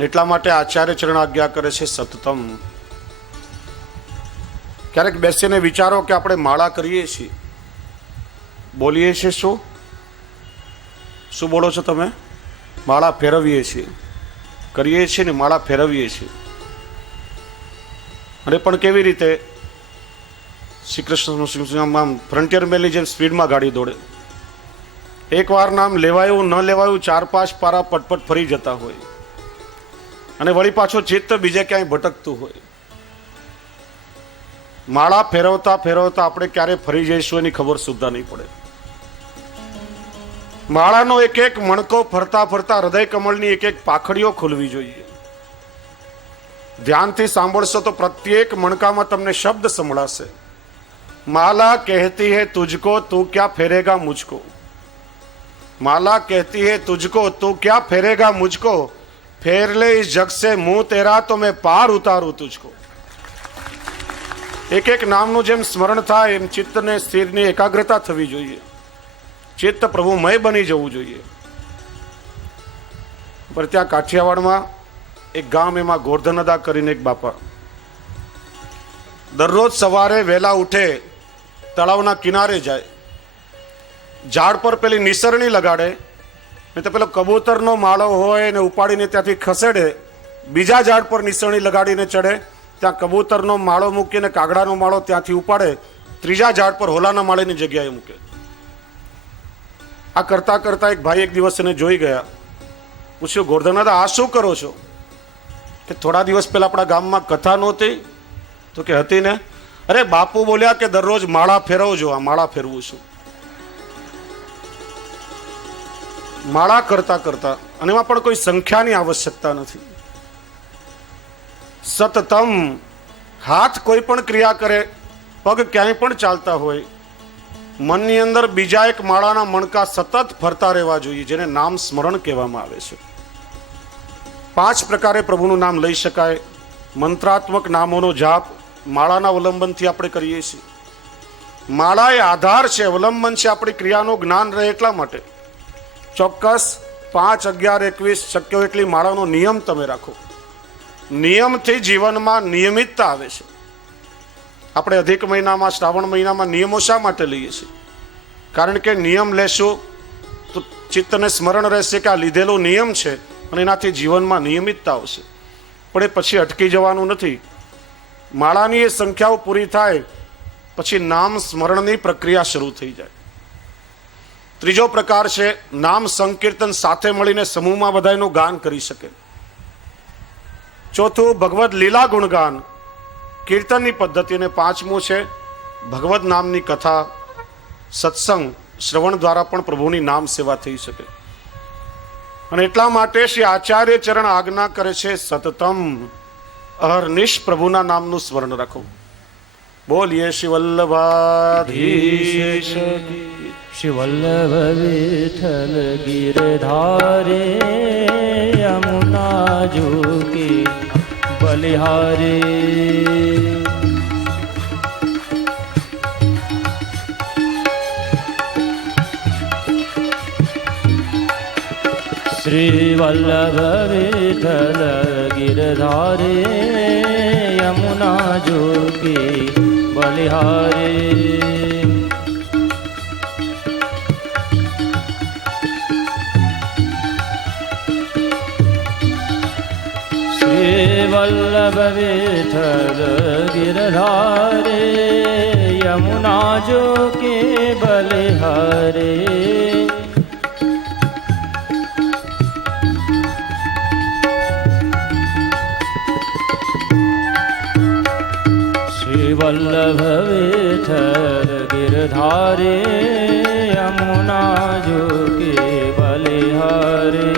એટલા માટે આચાર્ય ચરણ આજ્ઞા કરે છે સતતમ. ક્યારેક બેસીને વિચારો કે આપણે માળા કરીએ છીએ, બોલીએ છીએ શું શું બોલો છો તમે? માળા ફેરવીએ છીએ, કરીએ છીએ ને માળા ફેરવીએ છીએ. અને પણ કેવી રીતે? શ્રી કૃષ્ણ આમ ફ્રન્ટિયર મેલની જેમ સ્પીડમાં ગાડી દોડે. એકવાર નામ લેવાયું ન લેવાયું 4-5 પારા પટપટ ફરી જતા હોય. અને વળી પાછું ચિત્ત બીજે ક્યાંય ભટકતું હોય. માળા ફેરવતા ફેરવતા આપણે ક્યારે ફરી જઈશું એની ખબર સુદ્ધા નહીં પડે. માળાનો એક એક મણકો ફરતા ફરતા હૃદય કમળની એક એક પાખડીઓ ખુલવી જોઈએ. ધ્યાનથી સાંભળશો તો પ્રત્યેક મણકામાં તમને શબ્દ સંભળાશે. માલા કહેતી હૈ તુજકો તું ક્યાં ફેરેગા મુझको. माला कहती है तुझको तू क्या फेरेगा मुझको. फेर ले इस जग से मुंह तेरा तो मैं पार उतारू तुझको. એક એક નામનું જેમ સ્મરણ થાય એમ ચિત્તને સ્થિરની એકાગ્રતા થવી જોઈએ. ચિત્ત પ્રભુમય બની જવું જોઈએ. પર ત્યાં કાઠિયાવાડમાં એક ગામ, એમાં ગોરધનદા કરીને એક બાપા દરરોજ સવારે વહેલા ઉઠે, તળાવના કિનારે જાય, ઝાડ પર પેલી નિસરણી લગાડે, ને તો પેલો કબૂતરનો માળો હોય ને ઉપાડીને ત્યાંથી ખસેડે, બીજા ઝાડ પર નિસરણી લગાડીને ચડે, ત્યાં કબૂતરનો માળો મૂકીને કાગડાનો માળો ત્યાંથી ઉપાડે, ત્રીજા ઝાડ પર હોલાના માળીની જગ્યાએ મૂકે. આ કરતા કરતા એક ભાઈ એક દિવસ એને જોઈ ગયા. પૂછ્યું, ગોરધનદા આ શું કરો છો? કે થોડા દિવસ પહેલા આપણા ગામમાં કથા નહોતી? તો કે હતી ને. અરે બાપુ બોલ્યા કે દરરોજ માળા ફેરવજો. આ માળા ફેરવું છું. માળા કરતા કરતા, અને એમાં પણ કોઈ સંખ્યાની આવશ્યકતા નથી. સતતમ, હાથ કોઈ પણ ક્રિયા કરે, પગ ક્યાંય પણ ચાલતા હોય, મનની અંદર બીજા એક માળાના મણકા સતત ફરતા રહેવા જોઈએ, જેને નામ સ્મરણ કહેવામાં આવે છે. 5 પ્રકારે પ્રભુનું નામ લઈ શકાય. મંત્રાત્મક નામોનો જાપ માળાના અવલંબનથી આપણે કરીએ છીએ. માળા એ આધાર છે, અવલંબન છે આપણી ક્રિયાનું જ્ઞાન રહે એટલા માટે. ચોક્કસ 5, 11, 21 શક્ય એટલી માળાનો નિયમ તમે રાખો. નિયમથી જીવનમાં નિયમિતતા આવે છે. આપણે અધિક મહિનામાં, શ્રાવણ મહિનામાં નિયમો શા માટે લઈએ છીએ? કારણ કે નિયમ લેશું તો ચિત્તને સ્મરણ રહેશે કે આ લીધેલો નિયમ છે, અને એનાથી જીવનમાં નિયમિતતા આવશે. પણ એ પછી અટકી જવાનું નથી. માળાની એ સંખ્યાઓ પૂરી થાય પછી નામ સ્મરણની પ્રક્રિયા શરૂ થઈ જાય. ત્રીજો પ્રકાર છે નામ સંકીર્તન સાથે મળીને સમૂહમાં બધાયનું ગાન કરી શકે. ચોથું ભગવદ લીલા ગુણગાન કીર્તનની પદ્ધતિ. અને 5મું છે ભગવદ નામની કથા, સત્સંગ, શ્રવણ દ્વારા પણ પ્રભુની નામ સેવા થઈ શકે. અને એટલા માટે શ્રી આચાર્ય ચરણ આજ્ઞા કરે છે, સતતમ અહર્નિશ પ્રભુના નામનું સ્મરણ રાખો. બોલીએ શ્રી વલ્લભાધીશ શ્રી વલ્લભ વિઠ્ઠલ ગિરધારે યમુના જોકે બલિહારે. શ્રી વલ્લભ વિઠ્ઠલ ગિરધારે યમુના જોકે બલિહારે. वल्लभ विठ्ठल गिरधारे यमुना जो के बलिहारे. श्री वल्लभ विठ्ठल गिरधारे यमुना जो के बलिहारे.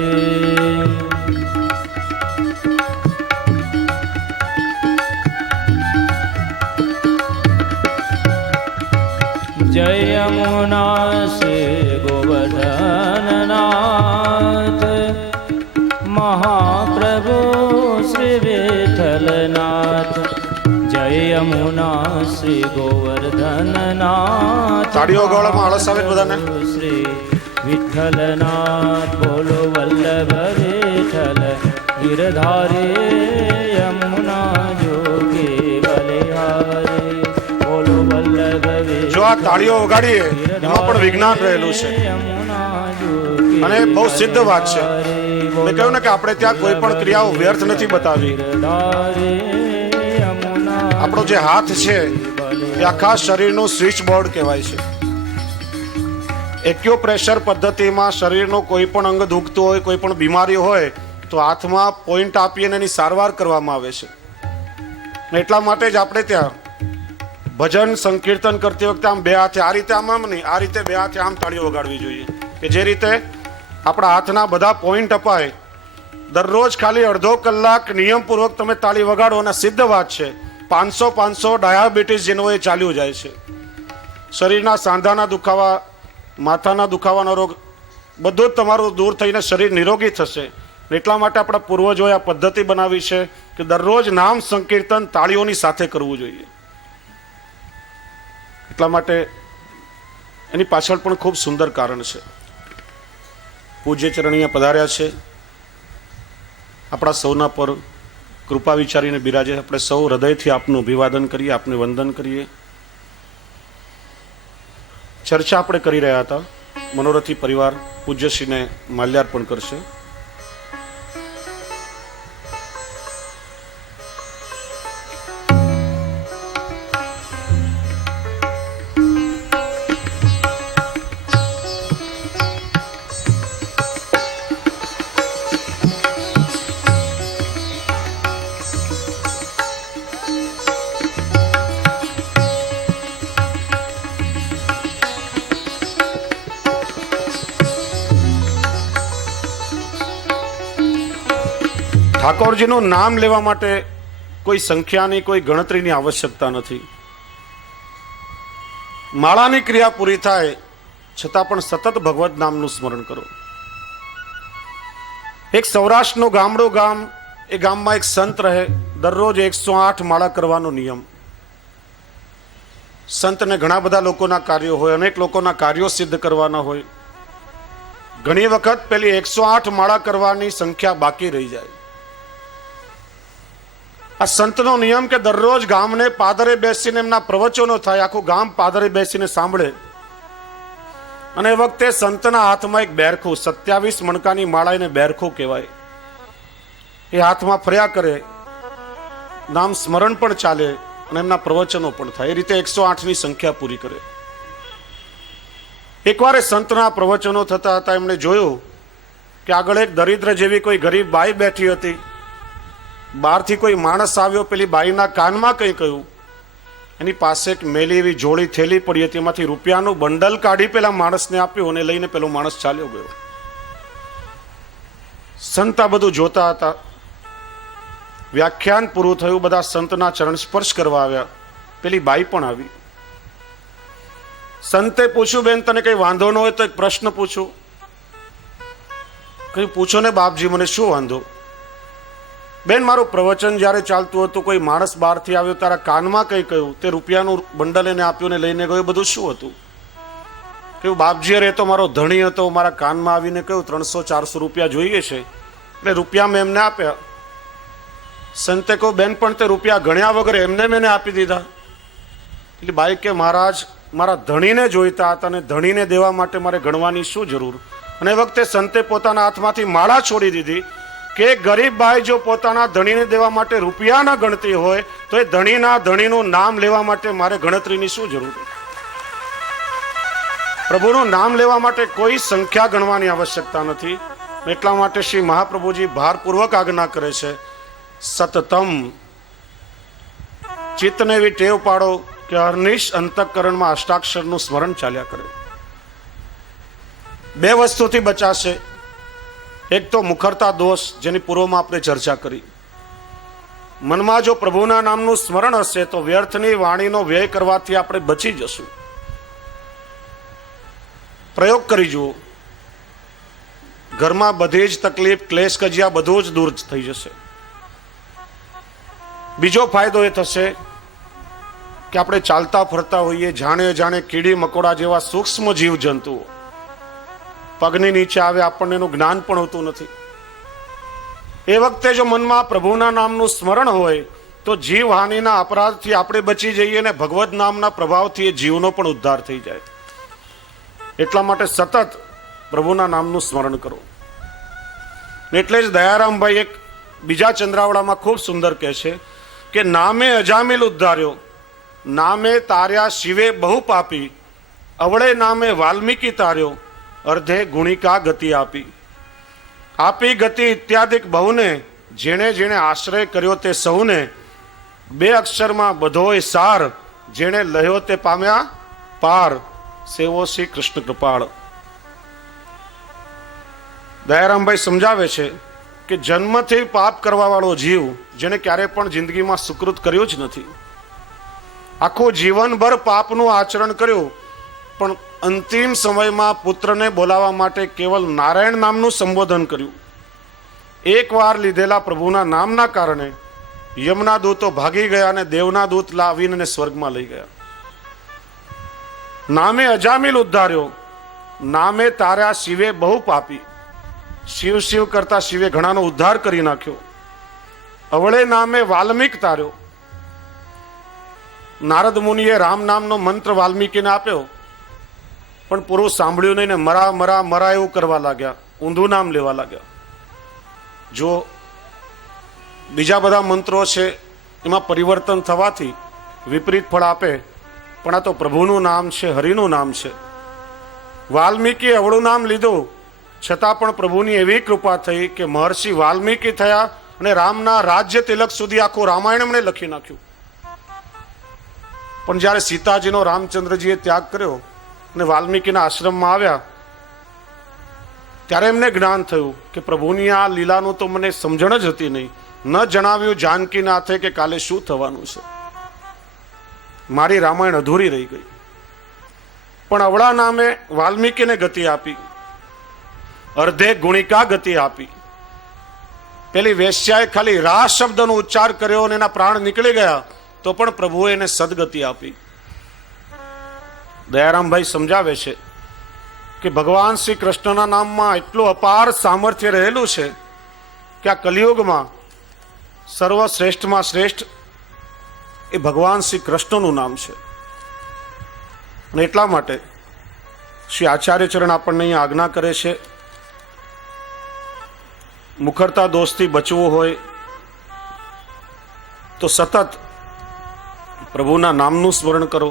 जय यमुना से गोवर्धननाथ महाप्रभु श्री विठ्ठलनाथ. जय यमुना श्री गोवर्धननाथ. તાળીઓ ગોળમાં આળસ આવે બધાને. श्री विठ्ठलनाथ. बोलो वल्लभ विठ्ठल गिरधारे यमुना जोगे बलिहारे. बोलो वल्लभ. જો આ તાળીઓ વગાડીએ એમાં પણ વિજ્ઞાન રહેલું છે અને બહુ સિદ્ધ વાત છે. મેં કહ્યું ને કે આપણે ત્યાં કોઈ પણ ક્રિયાઓ વ્યર્થ નથી બતાવી. આપણો જે હાથ છે એ આખા શરીરનું સ્વિચ બોર્ડ કહેવાય છે. એક્યુપ્રેશર પદ્ધતિમાં શરીરનું કોઈ પણ અંગ દુખતું હોય, કોઈ પણ બીમારી હોય, તો હાથમાં પોઈન્ટ આપીને એની સારવાર કરવામાં આવે છે. એટલા માટે જ આપણે ત્યાં ભજન સંકીર્તન કરતી વખતે આમ બે હાથે આ રીતે આમ નહીં, આ રીતે બે હાથે આમ તાળીઓ વગાડવી જોઈએ, કે જે રીતે આપણા હાથના બધા પોઈન્ટ અપાય. દરરોજ ખાલી અડધો કલાક નિયમપૂર્વક તમે તાળી વગાડો અને સિદ્ધ વાત છે 500 ડાયાબિટીસ જેનો એ ચાલ્યું જાય છે. શરીરના સાંધાના દુખાવા, માથાના દુખાવાનો રોગ બધું જ તમારું દૂર થઈને શરીર નિરોગી થશે. એટલા માટે આપણા પૂર્વજોએ આ પદ્ધતિ બનાવી છે કે દરરોજ નામ સંકીર્તન તાળીઓની સાથે કરવું જોઈએ. એટલા માટે એની પાછળ પણ ખૂબ સુંદર કારણ છે. પૂજ્ય ચરણીયા પધાર્યા છે, આપણા સૌના પર કૃપા વિચારીને બિરાજે. આપણે સૌ હૃદયથી આપનું અભિવાદન કરીએ, આપને વંદન કરીએ. ચર્ચા આપણે કરી રહ્યા હતા, મનોરથી પરિવાર પૂજ્યશ્રીને માલ્યાર્પણ કરશે. ઠાકોરજીનું નામ લેવા માટે કોઈ સંખ્યાની, કોઈ ગણતરીની આવશ્યકતા નથી. માળાની ક્રિયા પૂરી થાય છતાં પણ સતત ભગવત નામનું સ્મરણ કરો. એક સૌરાષ્ટ્રનું ગામડું ગામ, એ ગામમાં એક સંત રહે, દરરોજ 108 માળા કરવાનો નિયમ. સંતને ઘણા બધા લોકોના કાર્યો હોય, અનેક લોકોના કાર્યો સિદ્ધ કરવાના હોય. ઘણી વખત પેલી 108 માળા કરવાની સંખ્યા બાકી રહી જાય. આ સંતનો નિયમ કે દરરોજ ગામને પાદરે બેસીને એમના પ્રવચનો થાય, આખું ગામ પાદરે બેસીને સાંભળે. અને એ વખતે સંતના હાથમાં એક બેરખું, 27 મણકાની માળા, એને બેરખું કહેવાય, એ હાથમાં ફર્યા કરે. નામ સ્મરણ પણ ચાલે અને એમના પ્રવચનો પણ થાય. એ રીતે 108ની સંખ્યા પૂરી કરે. એકવાર એ સંતના પ્રવચનો થતા હતા, એમણે જોયું કે આગળ એક દરિદ્ર જેવી કોઈ ગરીબ બાઈ બેઠી હતી. બહારથી કોઈ માણસ આવ્યો, પેલી બાઈના કાનમાં કંઈ કહ્યું. એની પાસે એક મેલી એવી જોડી થેલી પડી હતી, એમાંથી રૂપિયાનું બંડલ કાઢી પેલા માણસને આપ્યું અને લઈને પેલો માણસ ચાલ્યો ગયો. સંત આ બધું જોતા હતા. વ્યાખ્યાન પૂરું થયું, બધા સંતના ચરણ સ્પર્શ કરવા આવ્યા. પેલી બાઈ પણ આવી. સંતે પૂછ્યું, બેન તને કઈ વાંધો ન હોય તો એક પ્રશ્ન પૂછું. કઈ પૂછો ને બાપજી, મને શું વાંધો? બેન, મારું પ્રવચન જ્યારે ચાલતું હતું, કોઈ માણસ બહારથી આવ્યો, તારા કાનમાં કંઈ કહ્યું, તે રૂપિયાનું બંડલ એને આપ્યું ને લઈને ગયો, બધું શું હતું? કેવું બાપજી, અરે તો મારો ધણી હતો, મારા કાનમાં આવીને કહ્યું 300-400 રૂપિયા જોઈએ છે, એટલે રૂપિયા મેં એમને આપ્યા. સંતે કહું, બેન પણ તે રૂપિયા ગણ્યા વગર એમને મેં આપી દીધા. એટલે બાઈ કે, મહારાજ, મારા ધણીને જોઈતા હતા અને ધણીને દેવા માટે મારે ગણવાની શું જરૂર? અને એ વખતે સંતે પોતાના હાથમાંથી માળા છોડી દીધી કે ગરીબ બાઈ જો પોતાના ધણીને દેવા માટે રૂપિયા ન ગણતી હોય તો એ ધણીનું નામ લેવા માટે મારે ગણતરીની શું જરૂર? પ્રભુનું નામ લેવા માટે કોઈ સંખ્યા ગણવાની આવશ્યકતા નથી. એટલા માટે શ્રી મહાપ્રભુજી ભારપૂર્વક આજ્ઞા કરે છે, સતતમ. ચિત્તને એવી ટેવ પાડો કે અર્નિશ અંતઃકરણમાં અષ્ટાક્ષરનું સ્મરણ ચાલ્યા કરે. બે વસ્તુથી બચાશે. એક તો મુખરતા દોષ, જેની પૂર્વમાં આપણે ચર્ચા કરી. મનમાં જો પ્રભુના નામનું સ્મરણ હશે તો વ્યર્થની વાણીનો વ્યય કરવાથી આપણે બચી જશું. પ્રયોગ કરી જુઓ, ઘરમાં બધી જ તકલીફ, ક્લેશ, કજિયા બધું જ દૂર થઈ જશે. બીજો ફાયદો એ થશે કે આપણે ચાલતા ફરતા હોઈએ, જાણે કીડી મકોડા જેવા સૂક્ષ્મ જીવ જંતુઓ પગની નીચે આવે, આપણને એનું જ્ઞાન પણ હોતું નથી. એ વખતે જો મનમાં પ્રભુના નામનું સ્મરણ હોય તો જીવ હાનિના અપરાધથી આપણે બચી જઈએ અને ભગવદ નામના પ્રભાવથી એ જીવનો પણ ઉદ્ધાર થઈ જાય. એટલા માટે સતત પ્રભુના નામનું સ્મરણ કરો. એટલે જ દયારામભાઈ એક બીજા ચંદ્રાવળામાં ખૂબ સુંદર કહે છે કે નામે અજામિલ ઉદ્ધાર્યો, નામે તાર્યા શિવે બહુ પાપી, અવળે નામે વાલ્મીકી તાર્યો, અર્ધે ગુણિકા ગતિ આપી. આપી ગતિ ઇત્યાદિક બહુને જેણે જેણે આશ્રય કર્યો તે સૌને બે અક્ષરમાં બધોય સાર જેણે લહ્યો તે પામ્યા પાર સેવો શ્રી કૃષ્ણ કૃપાળ. દયારામભાઈ સમજાવે છે કે જન્મથી પાપ કરવા વાળો જીવ જેને ક્યારે પણ જિંદગીમાં સુકૃત કર્યું જ નથી, આખું જીવનભર પાપનું આચરણ કર્યું, પણ અંતિમ સમયમાં પુત્રને બોલાવવા માટે કેવલ નારાયણ નામનું સંબોધન કર્યું. એકવાર લીધેલા પ્રભુના નામના કારણે યમના દૂતો ભાગી ગયા અને દેવના દૂત લાવીને સ્વર્ગમાં લઈ ગયા. નામે અજામિલ ઉદ્ધાર્યો, નામે તાર્યા શિવે બહુ પાપી. શિવ શિવ કરતા શિવે ઘણાનો ઉદ્ધાર કરી નાખ્યો. અવળે નામે વાલ્મીક તાર્યો. નારદ મુનિએ રામ નામનો મંત્ર વાલ્મીકીને આપ્યો, પણ પૂરું સાંભળ્યું નહીં ને મરા મરા મરા એવું કરવા લાગ્યા, ઊંધું નામ લેવા લાગ્યા. જો બીજા બધા મંત્રો છે એમાં પરિવર્તન થવાથી વિપરીત ફળ આપે, પણ આ તો પ્રભુનું નામ છે, હરિનું નામ છે. વાલ્મીકી અવળું નામ લીધું, છતાં પણ પ્રભુની એવી કૃપા થઈ કે મહર્ષિ વાલ્મીકી થયા અને રામના રાજ્ય તિલક સુધી આખું રામાયણ એમણે લખી નાખ્યું. પણ જ્યારે સીતાજીનો રામચંદ્રજીએ ત્યાગ કર્યો અને વાલ્મીકીના આશ્રમમાં આવ્યા, ત્યારે એમને જ્ઞાન થયું કે પ્રભુની આ લીલાનું તો મને સમજણ જ હતી નહીં. ન જણાવ્યું જાનકીનાથે કે કાલે શું થવાનું છે. મારી રામાયણ અધૂરી રહી ગઈ. પણ અવળા નામે વાલ્મીકીને ગતિ આપી, અર્ધે ગુણિકા ગતિ આપી. પેલી વેશ્યાએ ખાલી રા શબ્દનો ઉચ્ચાર કર્યો અને એના પ્રાણ નીકળી ગયા, તો પણ પ્રભુએ એને સદગતિ આપી. દયારામભાઈ સમજાવે છે કે ભગવાન શ્રી કૃષ્ણના નામમાં એટલું અપાર સામર્થ્ય રહેલું છે કે આ કલિયુગમાં સર્વશ્રેષ્ઠમાં શ્રેષ્ઠ એ ભગવાન શ્રી કૃષ્ણનું નામ છે. અને એટલા માટે શ્રી આચાર્યચરણ આપણને અહીંયા આજ્ઞા કરે છે, મુખરતા દોષથી બચવું હોય તો સતત પ્રભુના નામનું સ્મરણ કરો.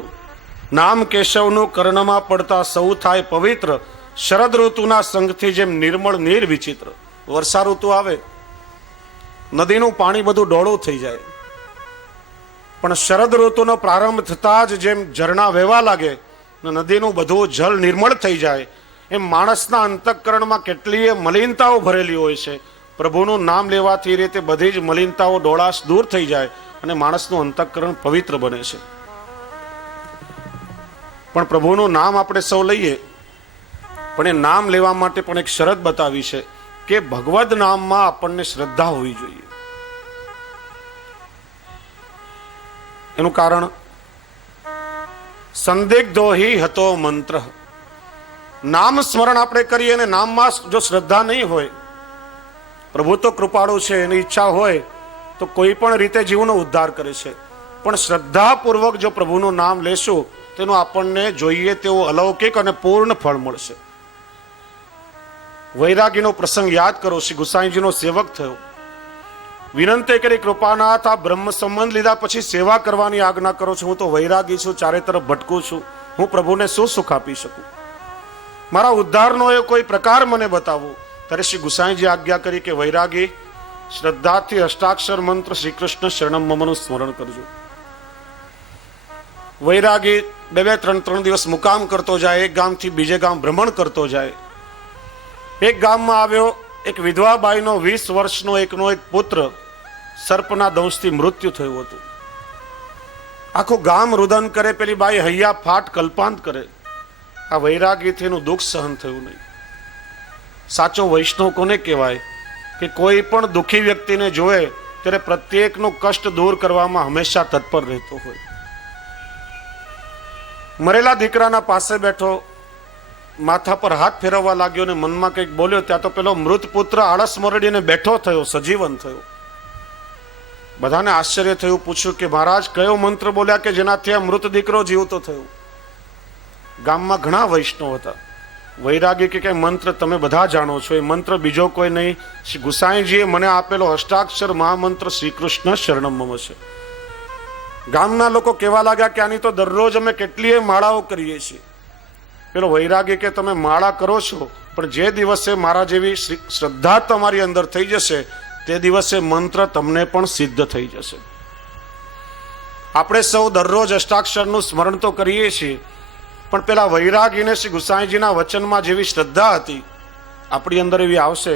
નામ કેશવનું કર્ણમાં પડતા સૌ થાય પવિત્ર, શરદ ઋતુના સંગથી જેમ નિર્મળ નીર વિચિત્ર. વર્ષા ઋતુ આવે, નદીનું પાણી બધું ડોળું થઈ જાય, પણ શરદ ઋતુનો પ્રારંભ થતા જ જેમ ઝરણા વહેવા લાગે ને નદીનું બધું જળ નિર્મળ થઈ જાય, એમ માણસના અંતઃકરણમાં કેટલીય મલિનતાઓ ભરેલી હોય છે. પ્રભુનું નામ લેવાથી એ રીતે બધી જ મલિનતાઓ ડોળાશ દૂર થઈ જાય અને માણસનું અંતઃકરણ પવિત્ર બને છે. પણ પ્રભુનું નામ આપણે સૌ લઈએ, પણ એ નામ લેવા માટે પણ એક શરત બતાવી છે કે ભગવદ નામમાં આપણને શ્રદ્ધા હોવી જોઈએ. એનું કારણ સંદિગ્ધો હિ હતો મંત્ર. નામ સ્મરણ આપણે કરીએ અને નામમાં જો શ્રદ્ધા નહીં હોય, પ્રભુ તો કૃપાળુ છે, એની ઈચ્છા હોય તો કોઈ પણ રીતે જીવનો ઉદ્ધાર કરે છે, પણ શ્રદ્ધાપૂર્વક જો પ્રભુનું નામ લેશું તેનું આપણને જોઈએ તેવો અલૌકિક અને પૂર્ણ ફળ મળશે. વૈરાગીનો પ્રસંગ યાદ કરો. શ્રી ગુસાઈજીનો સેવક થયો, વિનંતી કરી, કૃપાનાથ આ બ્રહ્મ સંબંધ લીધા પછી સેવા કરવાની આજ્ઞા કરો છો. હું તો વૈરાગી છું, ચારે તરફ ભટકું છું, હું પ્રભુને શું સુખ આપી શકું? મારા ઉદ્ધારનો એ કોઈ પ્રકાર મને બતાવો. ત્યારે શ્રી ગુસાઈજી આજ્ઞા કરી કે વૈરાગી, શ્રદ્ધાથી અષ્ટાક્ષર મંત્ર શ્રી કૃષ્ણ શરણમ મમનું સ્મરણ કરજો. વૈરાગી 2-3 દિવસ મુકામ કરતો જાય, એક ગામથી બીજે ગામ ભ્રમણ કરતો જાય. એક ગામમાં આવ્યો, એક વિધવા બાઈનો 20 વર્ષનો એકનો એક પુત્ર સર્પના દંશથી મૃત્યુ થયું હતું. આખું ગામ રુદન કરે, પેલી બાઈ હૈયા ફાટ કલ્પાંત કરે. આ વૈરાગીથી એનું દુઃખ સહન થયું નહીં. સાચો વૈષ્ણવ કોને કહેવાય કે કોઈ પણ દુઃખી વ્યક્તિને જોવે ત્યારે પ્રત્યેકનું કષ્ટ દૂર કરવામાં હંમેશા તત્પર રહેતો હોય. મરેલા દીકરાના પાસે બેઠો, માથા પર હાથ ફેરવવા લાગ્યો ને મનમાં કંઈક બોલ્યો. ત્યાં તો પેલો મૃત પુત્ર આળસ મરડીને બેઠો થયો, સજીવન થયો. બધાને આશ્ચર્ય થયું. પૂછ્યું કે મહારાજ કયો મંત્ર બોલ્યા કે જેનાથી આ મૃત દીકરો જીવતો થયો? ગામમાં ઘણા વૈષ્ણવ હતા. વૈરાગી કે મંત્ર તમે બધા જાણો છો, એ મંત્ર બીજો કોઈ નહીં, શ્રી ગુસાઈજીએ મને આપેલો અષ્ટાક્ષર મહામંત્ર શ્રી કૃષ્ણ શરણમ મમ છે. ગામના લોકો કહેવા લાગ્યા કે આની તો દરરોજ અમે કેટલીય માળાઓ કરીએ છીએ. પેલો વૈરાગી કે તમે માળા કરો છો પણ જે દિવસે મારા જેવી શ્રદ્ધા તમારી અંદર થઈ જશે તે દિવસે મંત્ર તમને પણ સિદ્ધ થઈ જશે. આપણે સૌ દરરોજ અષ્ટાક્ષરનું સ્મરણ તો કરીએ છીએ, પણ પેલા વૈરાગીને શ્રી ગુસાઈજીના વચનમાં જેવી શ્રદ્ધા હતી આપણી અંદર એવી આવશે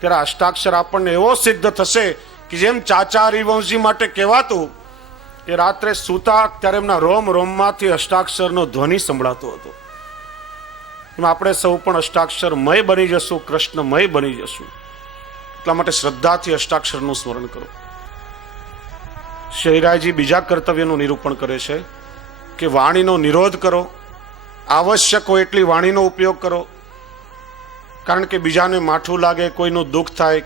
ત્યારે અષ્ટાક્ષર આપણને એવો સિદ્ધ થશે કે જેમ ચાચા હરિવંશજી માટે કહેવાતું કે રાત્રે સૂતા ત્યારે એમના રોમ રોમમાંથી અષ્ટાક્ષરનો ધ્વનિ સંભળાતો હતો. એમ આપણે સૌ પણ અષ્ટાક્ષરમય બની જશું, કૃષ્ણમય બની જશું. એટલા માટે શ્રદ્ધાથી અષ્ટાક્ષરનું સ્મરણ કરો. શૈરાયજી બીજા કર્તવ્યનું નિરૂપણ કરે છે કે વાણીનો નિરોધ કરો, આવશ્યક હોય એટલી વાણીનો ઉપયોગ કરો. કારણ કે બીજાને માઠું લાગે, કોઈનું દુઃખ થાય,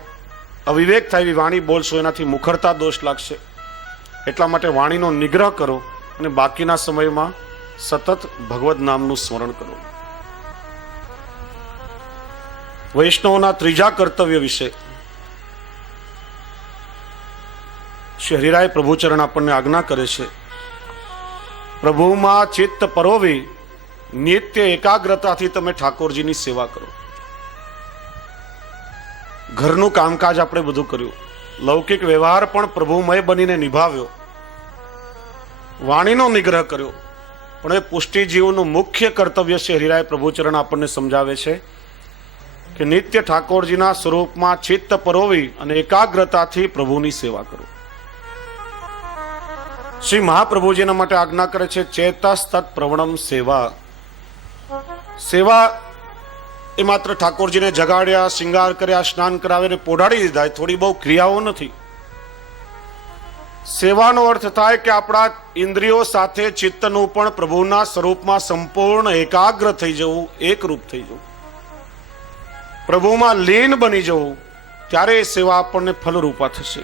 અવિવેક થાય એવી વાણી બોલશો એનાથી મુખરતા દોષ લાગશે. એટલા માટે વાણીનો નિગ્રહ કરો અને બાકીના સમયમાં સતત ભગવદ નામનું સ્મરણ કરો. વૈષ્ણવના ત્રીજા કર્તવ્ય વિશે શ્રી હરિરાય પ્રભુચરણ આપણને આજ્ઞા કરે છે. પ્રભુમાં ચિત્ત પરોવી નિત્ય એકાગ્રતાથી તમે ઠાકોરજીની સેવા કરો. ઘરનું કામકાજ આપણે બધું કર્યું, લૌકિક વ્યવહાર પણ પ્રભુમય બનીને નિભાવ્યો, વાણીનો નિગ્રહ કર્યો, પણ એ પુષ્ટિજીવનું મુખ્ય કર્તવ્ય છે. હરિરાય પ્રભુચરણ આપણને સમજાવે છે કે નિત્ય ઠાકોરજીના સ્વરૂપમાં ચિત્ત પરોવી અને એકાગ્રતાથી પ્રભુની સેવા કરો. શ્રી મહાપ્રભુજીના માટે આજ્ઞા કરે છે ચેતસ તત્ પ્રવણમ સેવા. સેવા એ માત્ર ઠાકોરજીને જગાડ્યા, શિંગાર કર્યા, સ્નાન કરાવીને પોઢાડી દીધા, થોડી બહુ ક્રિયાઓ નથી. સેવાનો અર્થ થાય કે આપણા ઇન્દ્રિયો સાથે ચિત્તનું પણ પ્રભુના સ્વરૂપમાં સંપૂર્ણ એકાગ્ર થઈ જવું, એકરૂપ થઈ જવું, પ્રભુમાં લીન બની જવું. ત્યારે એ સેવા આપણને ફલરૂપા થશે.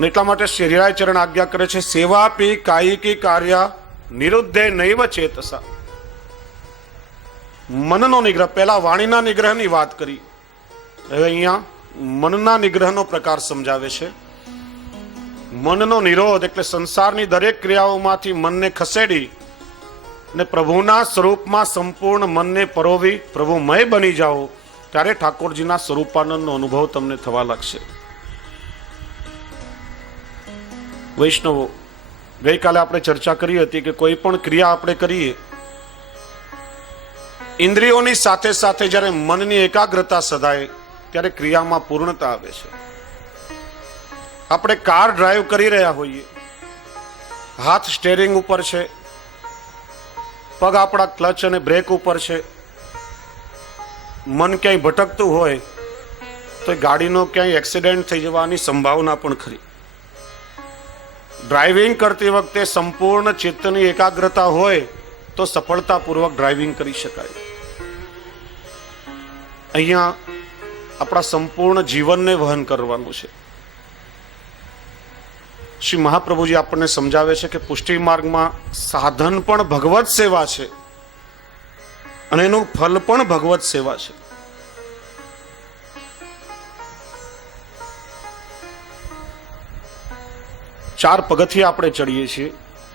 એટલા માટે શ્રી હરિરાય ચરણ આજ્ઞા કરે છે સેવાપી કાયિકી કાર્ય નિરુદ્ધે નૈવ ચેતસા. મનનો નિગ્રહ, પહેલા વાણીના નિગ્રહની વાત કરી, હવે અહીંયા મનના નિગ્રહનો પ્રકાર સમજાવે છે. મનનો નિરોધ એટલે સંસારની દરેક ક્રિયાઓમાંથી મનને ખસેડી ને પ્રભુના સ્વરૂપમાં સંપૂર્ણ મનને પરોવી પ્રભુમય બની જાઓ, ત્યારે ઠાકોરજીના સ્વરૂપાનંદનો અનુભવ તમને થવા લાગશે. વૈષ્ણવો, ગઈકાલે આપણે ચર્ચા કરી હતી કે કોઈ પણ ક્રિયા આપણે કરીએ, ઇન્દ્રિયોની સાથે સાથે જ્યારે મનની એકાગ્રતા સધાય ત્યારે ક્રિયામાં પૂર્ણતા આવે છે. આપણે કાર ડ્રાઈવ કરી રહ્યા હોઈએ, હાથ સ્ટેરિંગ ઉપર છે, પગ આપણા ક્લચ અને બ્રેક ઉપર છે, મન ક્યાંય ભટકતું હોય તો ગાડીનો ક્યાંય એક્સિડન્ટ થઈ જવાની સંભાવના પણ ખરી. ડ્રાઇવિંગ કરતી વખતે સંપૂર્ણ ચિત્તની એકાગ્રતા હોય તો સફળતાપૂર્વક ડ્રાઇવિંગ કરી શકાય. અહીંયા આપણા સંપૂર્ણ જીવનને વહન કરવાનું છે. શ્રી મહાપ્રભુજી આપણને સમજાવે છે કે પુષ્ટિ માર્ગમાં સાધન પણ ભગવત સેવા છે અને એનું ફલ પણ ભગવત સેવા છે. ચાર પગથિયા આપણે ચડીએ છીએ: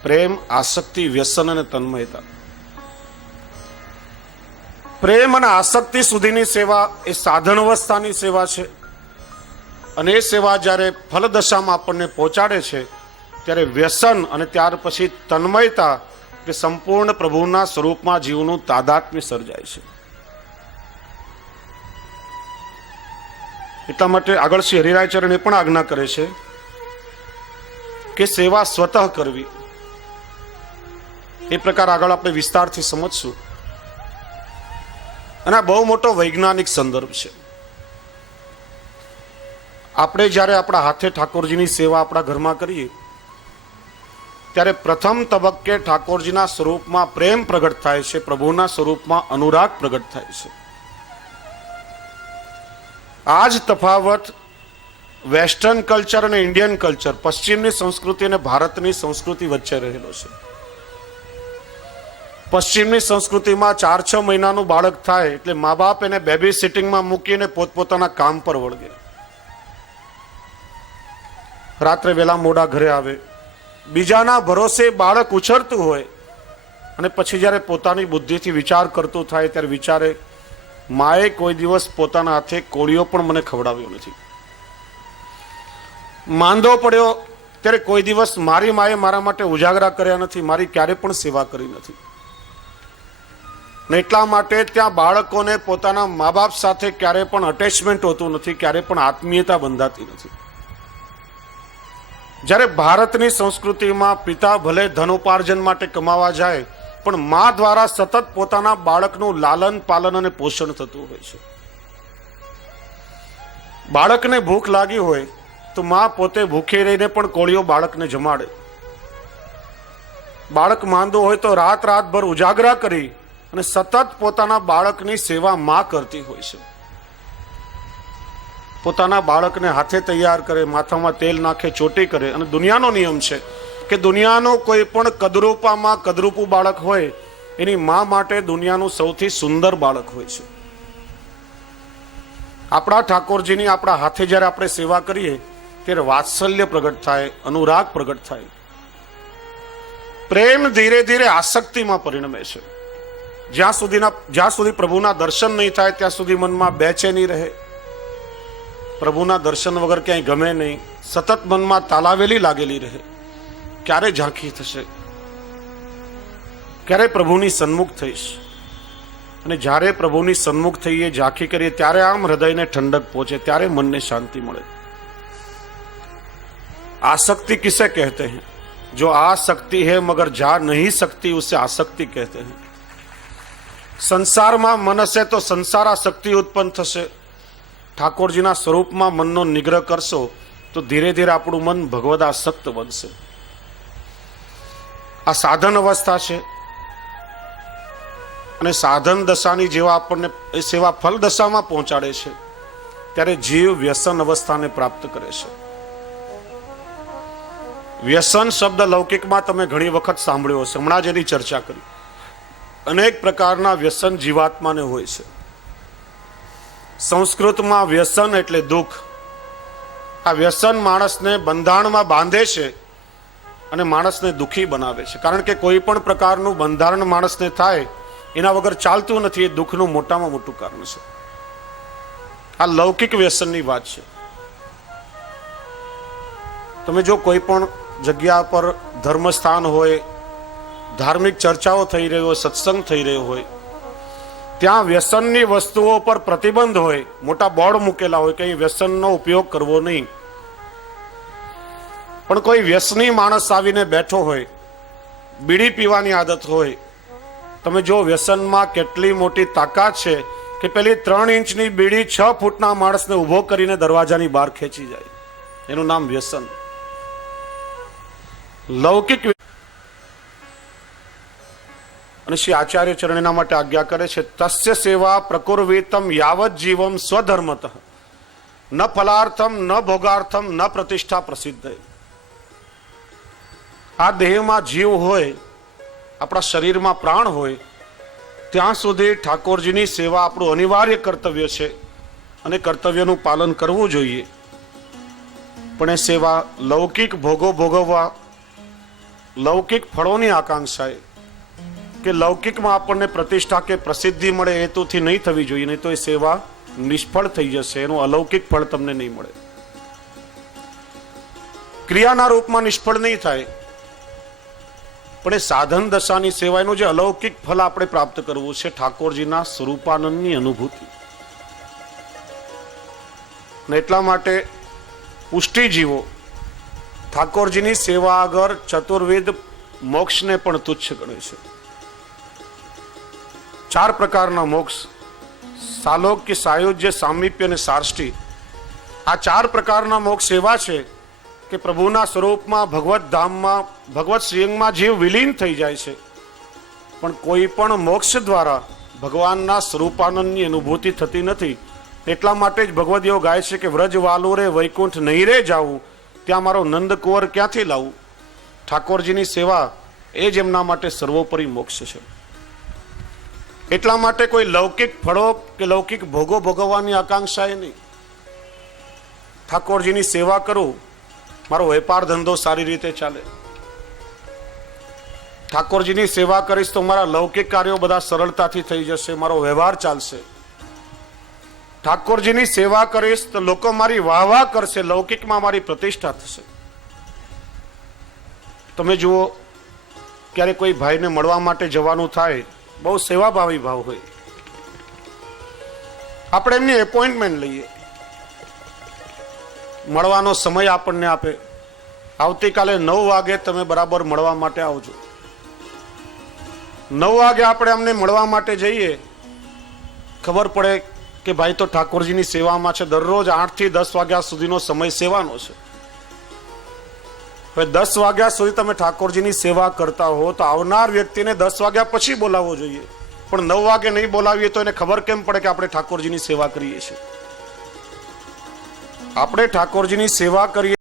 પ્રેમ, આસક્તિ, વ્યસન અને તન્મયતા. પ્રેમ અને આસક્તિ સુધીની સેવા એ સાધન અવસ્થાની સેવા છે, અને એ સેવા જ્યારે ફલદશામાં આપણને પહોંચાડે છે ત્યારે વ્યસન અને ત્યાર પછી તન્મયતા કે સંપૂર્ણ પ્રભુના સ્વરૂપમાં જીવનું તાદાત્મ્ય સર્જાય છે. એટલા માટે આગળ શ્રી હરિરાય ચરણ એ પણ આજ્ઞા કરે છે કે સેવા સ્વતઃ કરવી. એ પ્રકાર આગળ આપણે વિસ્તારથી સમજશું. અને આ બહુ મોટો વૈજ્ઞાનિક સંદર્ભ છે. આપણે જ્યારે આપણા હાથે ઠાકોરજીની સેવા આપણા ઘરમાં કરીએ ત્યારે પ્રથમ તબક્કે ઠાકોરજીના સ્વરૂપમાં પ્રેમ પ્રગટ થાય છે, પ્રભુના સ્વરૂપમાં અનુરાગ પ્રગટ થાય છે. આ જ તફાવત વેસ્ટર્ન કલ્ચર અને ઇન્ડિયન કલ્ચર, પશ્ચિમની સંસ્કૃતિ અને ભારતની સંસ્કૃતિ વચ્ચે રહેલો છે. પશ્ચિમની સંસ્કૃતિમાં 4-6 મહિનાનું બાળક થાય એટલે મા બાપ એને બેબી સિટિંગમાં મૂકીને પોતપોતાના કામ પર વળગે. રાત્રે વહેલા મોડા ઘરે આવે, બીજાના ભરોસે બાળક ઉછરતું હોય અને પછી જ્યારે પોતાની બુદ્ધિથી વિચાર કરતો થાય ત્યારે વિચારે, માએ કોઈ દિવસ પોતાના હાથે કોળિયો પણ મને ખવડાવ્યો નથી. માંદો પડ્યો ત્યારે કોઈ દિવસ મારી માએ મારા માટે ઉજાગરા કર્યા નથી, મારી ક્યારે પણ સેવા કરી નથી. ને એટલા માટે ત્યાં બાળકોને પોતાના મા બાપ સાથે ક્યારે પણ અટેચમેન્ટ હોતું નથી, ક્યારે પણ આત્મીયતા બંધાતી નથી. જ્યારે ભારતની સંસ્કૃતિમાં પિતા ભલે ધન ઉપાર્જન માટે કમાવા જાય, પણ મા દ્વારા સતત પોતાના બાળકનું લાલન પાલન અને પોષણ થતું હોય છે. બાળકને ભૂખ લાગી હોય તો મા પોતે ભૂખી રહીને પણ કોળિયો બાળકને જમાડે. બાળક માંદો હોય તો રાતભર ઉજાગરા કરી અને સતત પોતાના બાળકની સેવા મા કરતી હોય છે. પોતાના બાળકને હાથે તૈયાર કરે, માથામાં તેલ નાખે, ચોટી કરે. અને દુનિયાનો નિયમ છે કે દુનિયાનો કોઈ પણ કદરૂપામાં કદરૂપું બાળક હોય, એની મા માટે દુનિયાનું સૌથી સુંદર બાળક હોય છે. આપણા ઠાકોરજીની આપણા હાથે જ્યારે આપણે સેવા કરીએ ત્યારે વાત્સલ્ય પ્રગટ થાય, અનુરાગ પ્રગટ થાય. પ્રેમ ધીરે ધીરે આસક્તિમાં પરિણમે છે. જ્યાં સુધી પ્રભુના દર્શન નહીં થાય ત્યાં સુધી મનમાં બેચેની રહે. પ્રભુના દર્શન વગર ક્યાંય ગમે નહીં, સતત મનમાં તાલાવેલી લાગેલી રહે. ક્યારે ઝાંખી થશે, ક્યારે પ્રભુની સન્મુખ થઈશ. અને જ્યારે પ્રભુની સન્મુખ થઈએ, ઝાંખી કરીએ, ત્યારે આમ હૃદયને ઠંડક પહોંચે, ત્યારે મનને શાંતિ મળે. आसक्ति किसे कहते हैं? जो आ सकती है मगर जा नहीं सकती उसे आसक्ति कहते हैं. સંસારમાં મન હશે તો સંસાર આસક્તિ ઉત્પન્ન થશે. ઠાકોરજીના સ્વરૂપમાં મનનો નિગ્રહ કરશો તો ધીરે ધીરે આપણું મન ભગવદ આસક્ત બનશે. આ સાધન અવસ્થા છે અને સાધન દશાની જેવા આપણને એ સેવા ફલ દશામાં પહોંચાડે છે, ત્યારે જીવ વ્યસન અવસ્થાને પ્રાપ્ત કરે છે. વ્યસન શબ્દ લૌકિકમાં તમે ઘણી વખત સાંભળ્યો હશે, હમણાં જ એની ચર્ચા કરી. અનેક પ્રકારના વ્યસન જીવાત્માને હોય છે. સંસ્કૃતમાં વ્યસન એટલે દુઃખ. આ વ્યસન માણસને બંધારણમાં બાંધે છે અને માણસને દુઃખી બનાવે છે. કારણ કે કોઈ પણ પ્રકારનું બંધારણ માણસને થાય એના વગર ચાલતું નથી. એ દુઃખનું મોટામાં મોટું કારણ છે. આ લૌકિક વ્યસનની વાત છે. તમે જો કોઈ પણ જગ્યા પર ધર્મસ્થાન હોય, ધાર્મિક ચર્ચાઓ થઈ રહી હોય, સત્સંગ થઈ રહ્યો હોય, ત્યાં વ્યસનની વસ્તુઓ પર પ્રતિબંધ હોય, મોટા બોર્ડ મૂકેલા હોય કે અહીં વ્યસનનો ઉપયોગ કરવો નહીં. પણ કોઈ વ્યસની માણસ આવીને બેઠો હોય, બીડી પીવાની આદત હોય, તમે જો વ્યસનમાં કેટલી મોટી તાકાત છે કે પેલી 3 ઇંચની બીડી 6 ફૂટના માણસને ઉભો કરીને દરવાજાની બહાર ખેંચી જાય. એનું નામ વ્યસન. લૌકિક. અને શ્રી આચાર્ય ચરણ એના માટે આજ્ઞા કરે છે, તસ્ય સેવા પ્રકુર્વિતમ યાવત જીવમ સ્વધર્મતઃ ન ફલાર્થમ ન ભોગાર્થમ ન પ્રતિષ્ઠા પ્રસિદ્ધ. આ દેહમાં જીવ હોય, આપણા શરીરમાં પ્રાણ હોય, ત્યાં સુધી ઠાકોરજીની સેવા આપણું અનિવાર્ય કર્તવ્ય છે અને કર્તવ્યનું પાલન કરવું જોઈએ. પણ એ સેવા લૌકિક ભોગો ભોગવવા, લૌકિક ફળોની આકાંક્ષાએ કે લૌકિકમાં આપણને પ્રતિષ્ઠા કે પ્રસિદ્ધિ મળે હેતુથી નહીં થવી જોઈએ. નહીં તો એ સેવા નિષ્ફળ થઈ જશે. એનું અલૌકિક ફળ તમને નહીં મળે. ક્રિયાના રૂપમાં નિષ્ફળ નહીં થાય, પણ એ સાધન દશાની સેવાનું જે અલૌકિક ફળ આપણે પ્રાપ્ત કરવું છે, ઠાકોરજીના સ્વરૂપાનંદની અનુભૂતિ. ને એટલા માટે પુષ્ટિજીવો ઠાકોરજીની સેવા આગળ ચતુર્વિધ મોક્ષને પણ તુચ્છ ગણે છે. 4 પ્રકારના મોક્ષ, સાલોક્ય, સાયુજ્ય, સામીપ્ય અને સાર્ષ્ટી. આ 4 પ્રકારના મોક્ષ એવા છે કે પ્રભુના સ્વરૂપમાં, ભગવત ધામમાં, ભગવત શ્રીઅંગમાં જીવ વિલીન થઈ જાય છે. પણ કોઈ પણ મોક્ષ દ્વારા ભગવાનના સ્વરૂપાનંદની અનુભૂતિ થતી નથી. એટલા માટે જ ભગવદીઓ ગાય છે કે વ્રજ વાલુ રે વૈકુંઠ નહીં રે જાવું, ત્યાં મારો નંદકુંવર ક્યાંથી લાવું. ઠાકોરજીની સેવા એ જ એમના માટે સર્વોપરી મોક્ષ છે. એટલા માટે કોઈ લૌકિક ફળો કે લૌકિક ભોગો ભોગવવાની આકાંક્ષાએ નહીં. ઠાકોરજીની સેવા કરું, મારો વેપાર ધંધો સારી રીતે ચાલે, ઠાકોરજીની સેવા કરીશ તો મારા લૌકિક કાર્યો બધા સરળતાથી થઈ જશે, મારો વ્યવહાર ચાલશે. ઠાકોરજીની સેવા કરીશ તો લોકો મારી વાહ કરશે, લૌકિકમાં મારી પ્રતિષ્ઠા થશે. તમે જુઓ, ક્યારે કોઈ ભાઈને મળવા માટે જવાનું થાય, બહુ સેવાભાવી ભાવ હોય, આપણે એમની એપોઇન્ટમેન્ટ લઈએ, મળવાનો સમય આપણને આપે, આવતીકાલે 9 વાગે તમે બરાબર મળવા માટે આવજો. 9 વાગે આપણે અમને મળવા માટે જઈએ, ખબર પડે કે ભાઈ તો ઠાકોરજીની સેવામાં છે, દરરોજ 8 થી 10 વાગ્યા સુધીનો સમય સેવાનો છે. હવે 10 વાગ્યા સુધી તમે ઠાકોરજીની સેવા કરતા હો તો આવનાર વ્યક્તિને 10 વાગ્યા પછી બોલાવવો જોઈએ, પણ 9 વાગે નહીં બોલાવીએ તો એને ખબર કેમ પડે કે આપણે ઠાકોરજીની સેવા કરીએ છીએ? આપણે ઠાકોરજીની સેવા કરીએ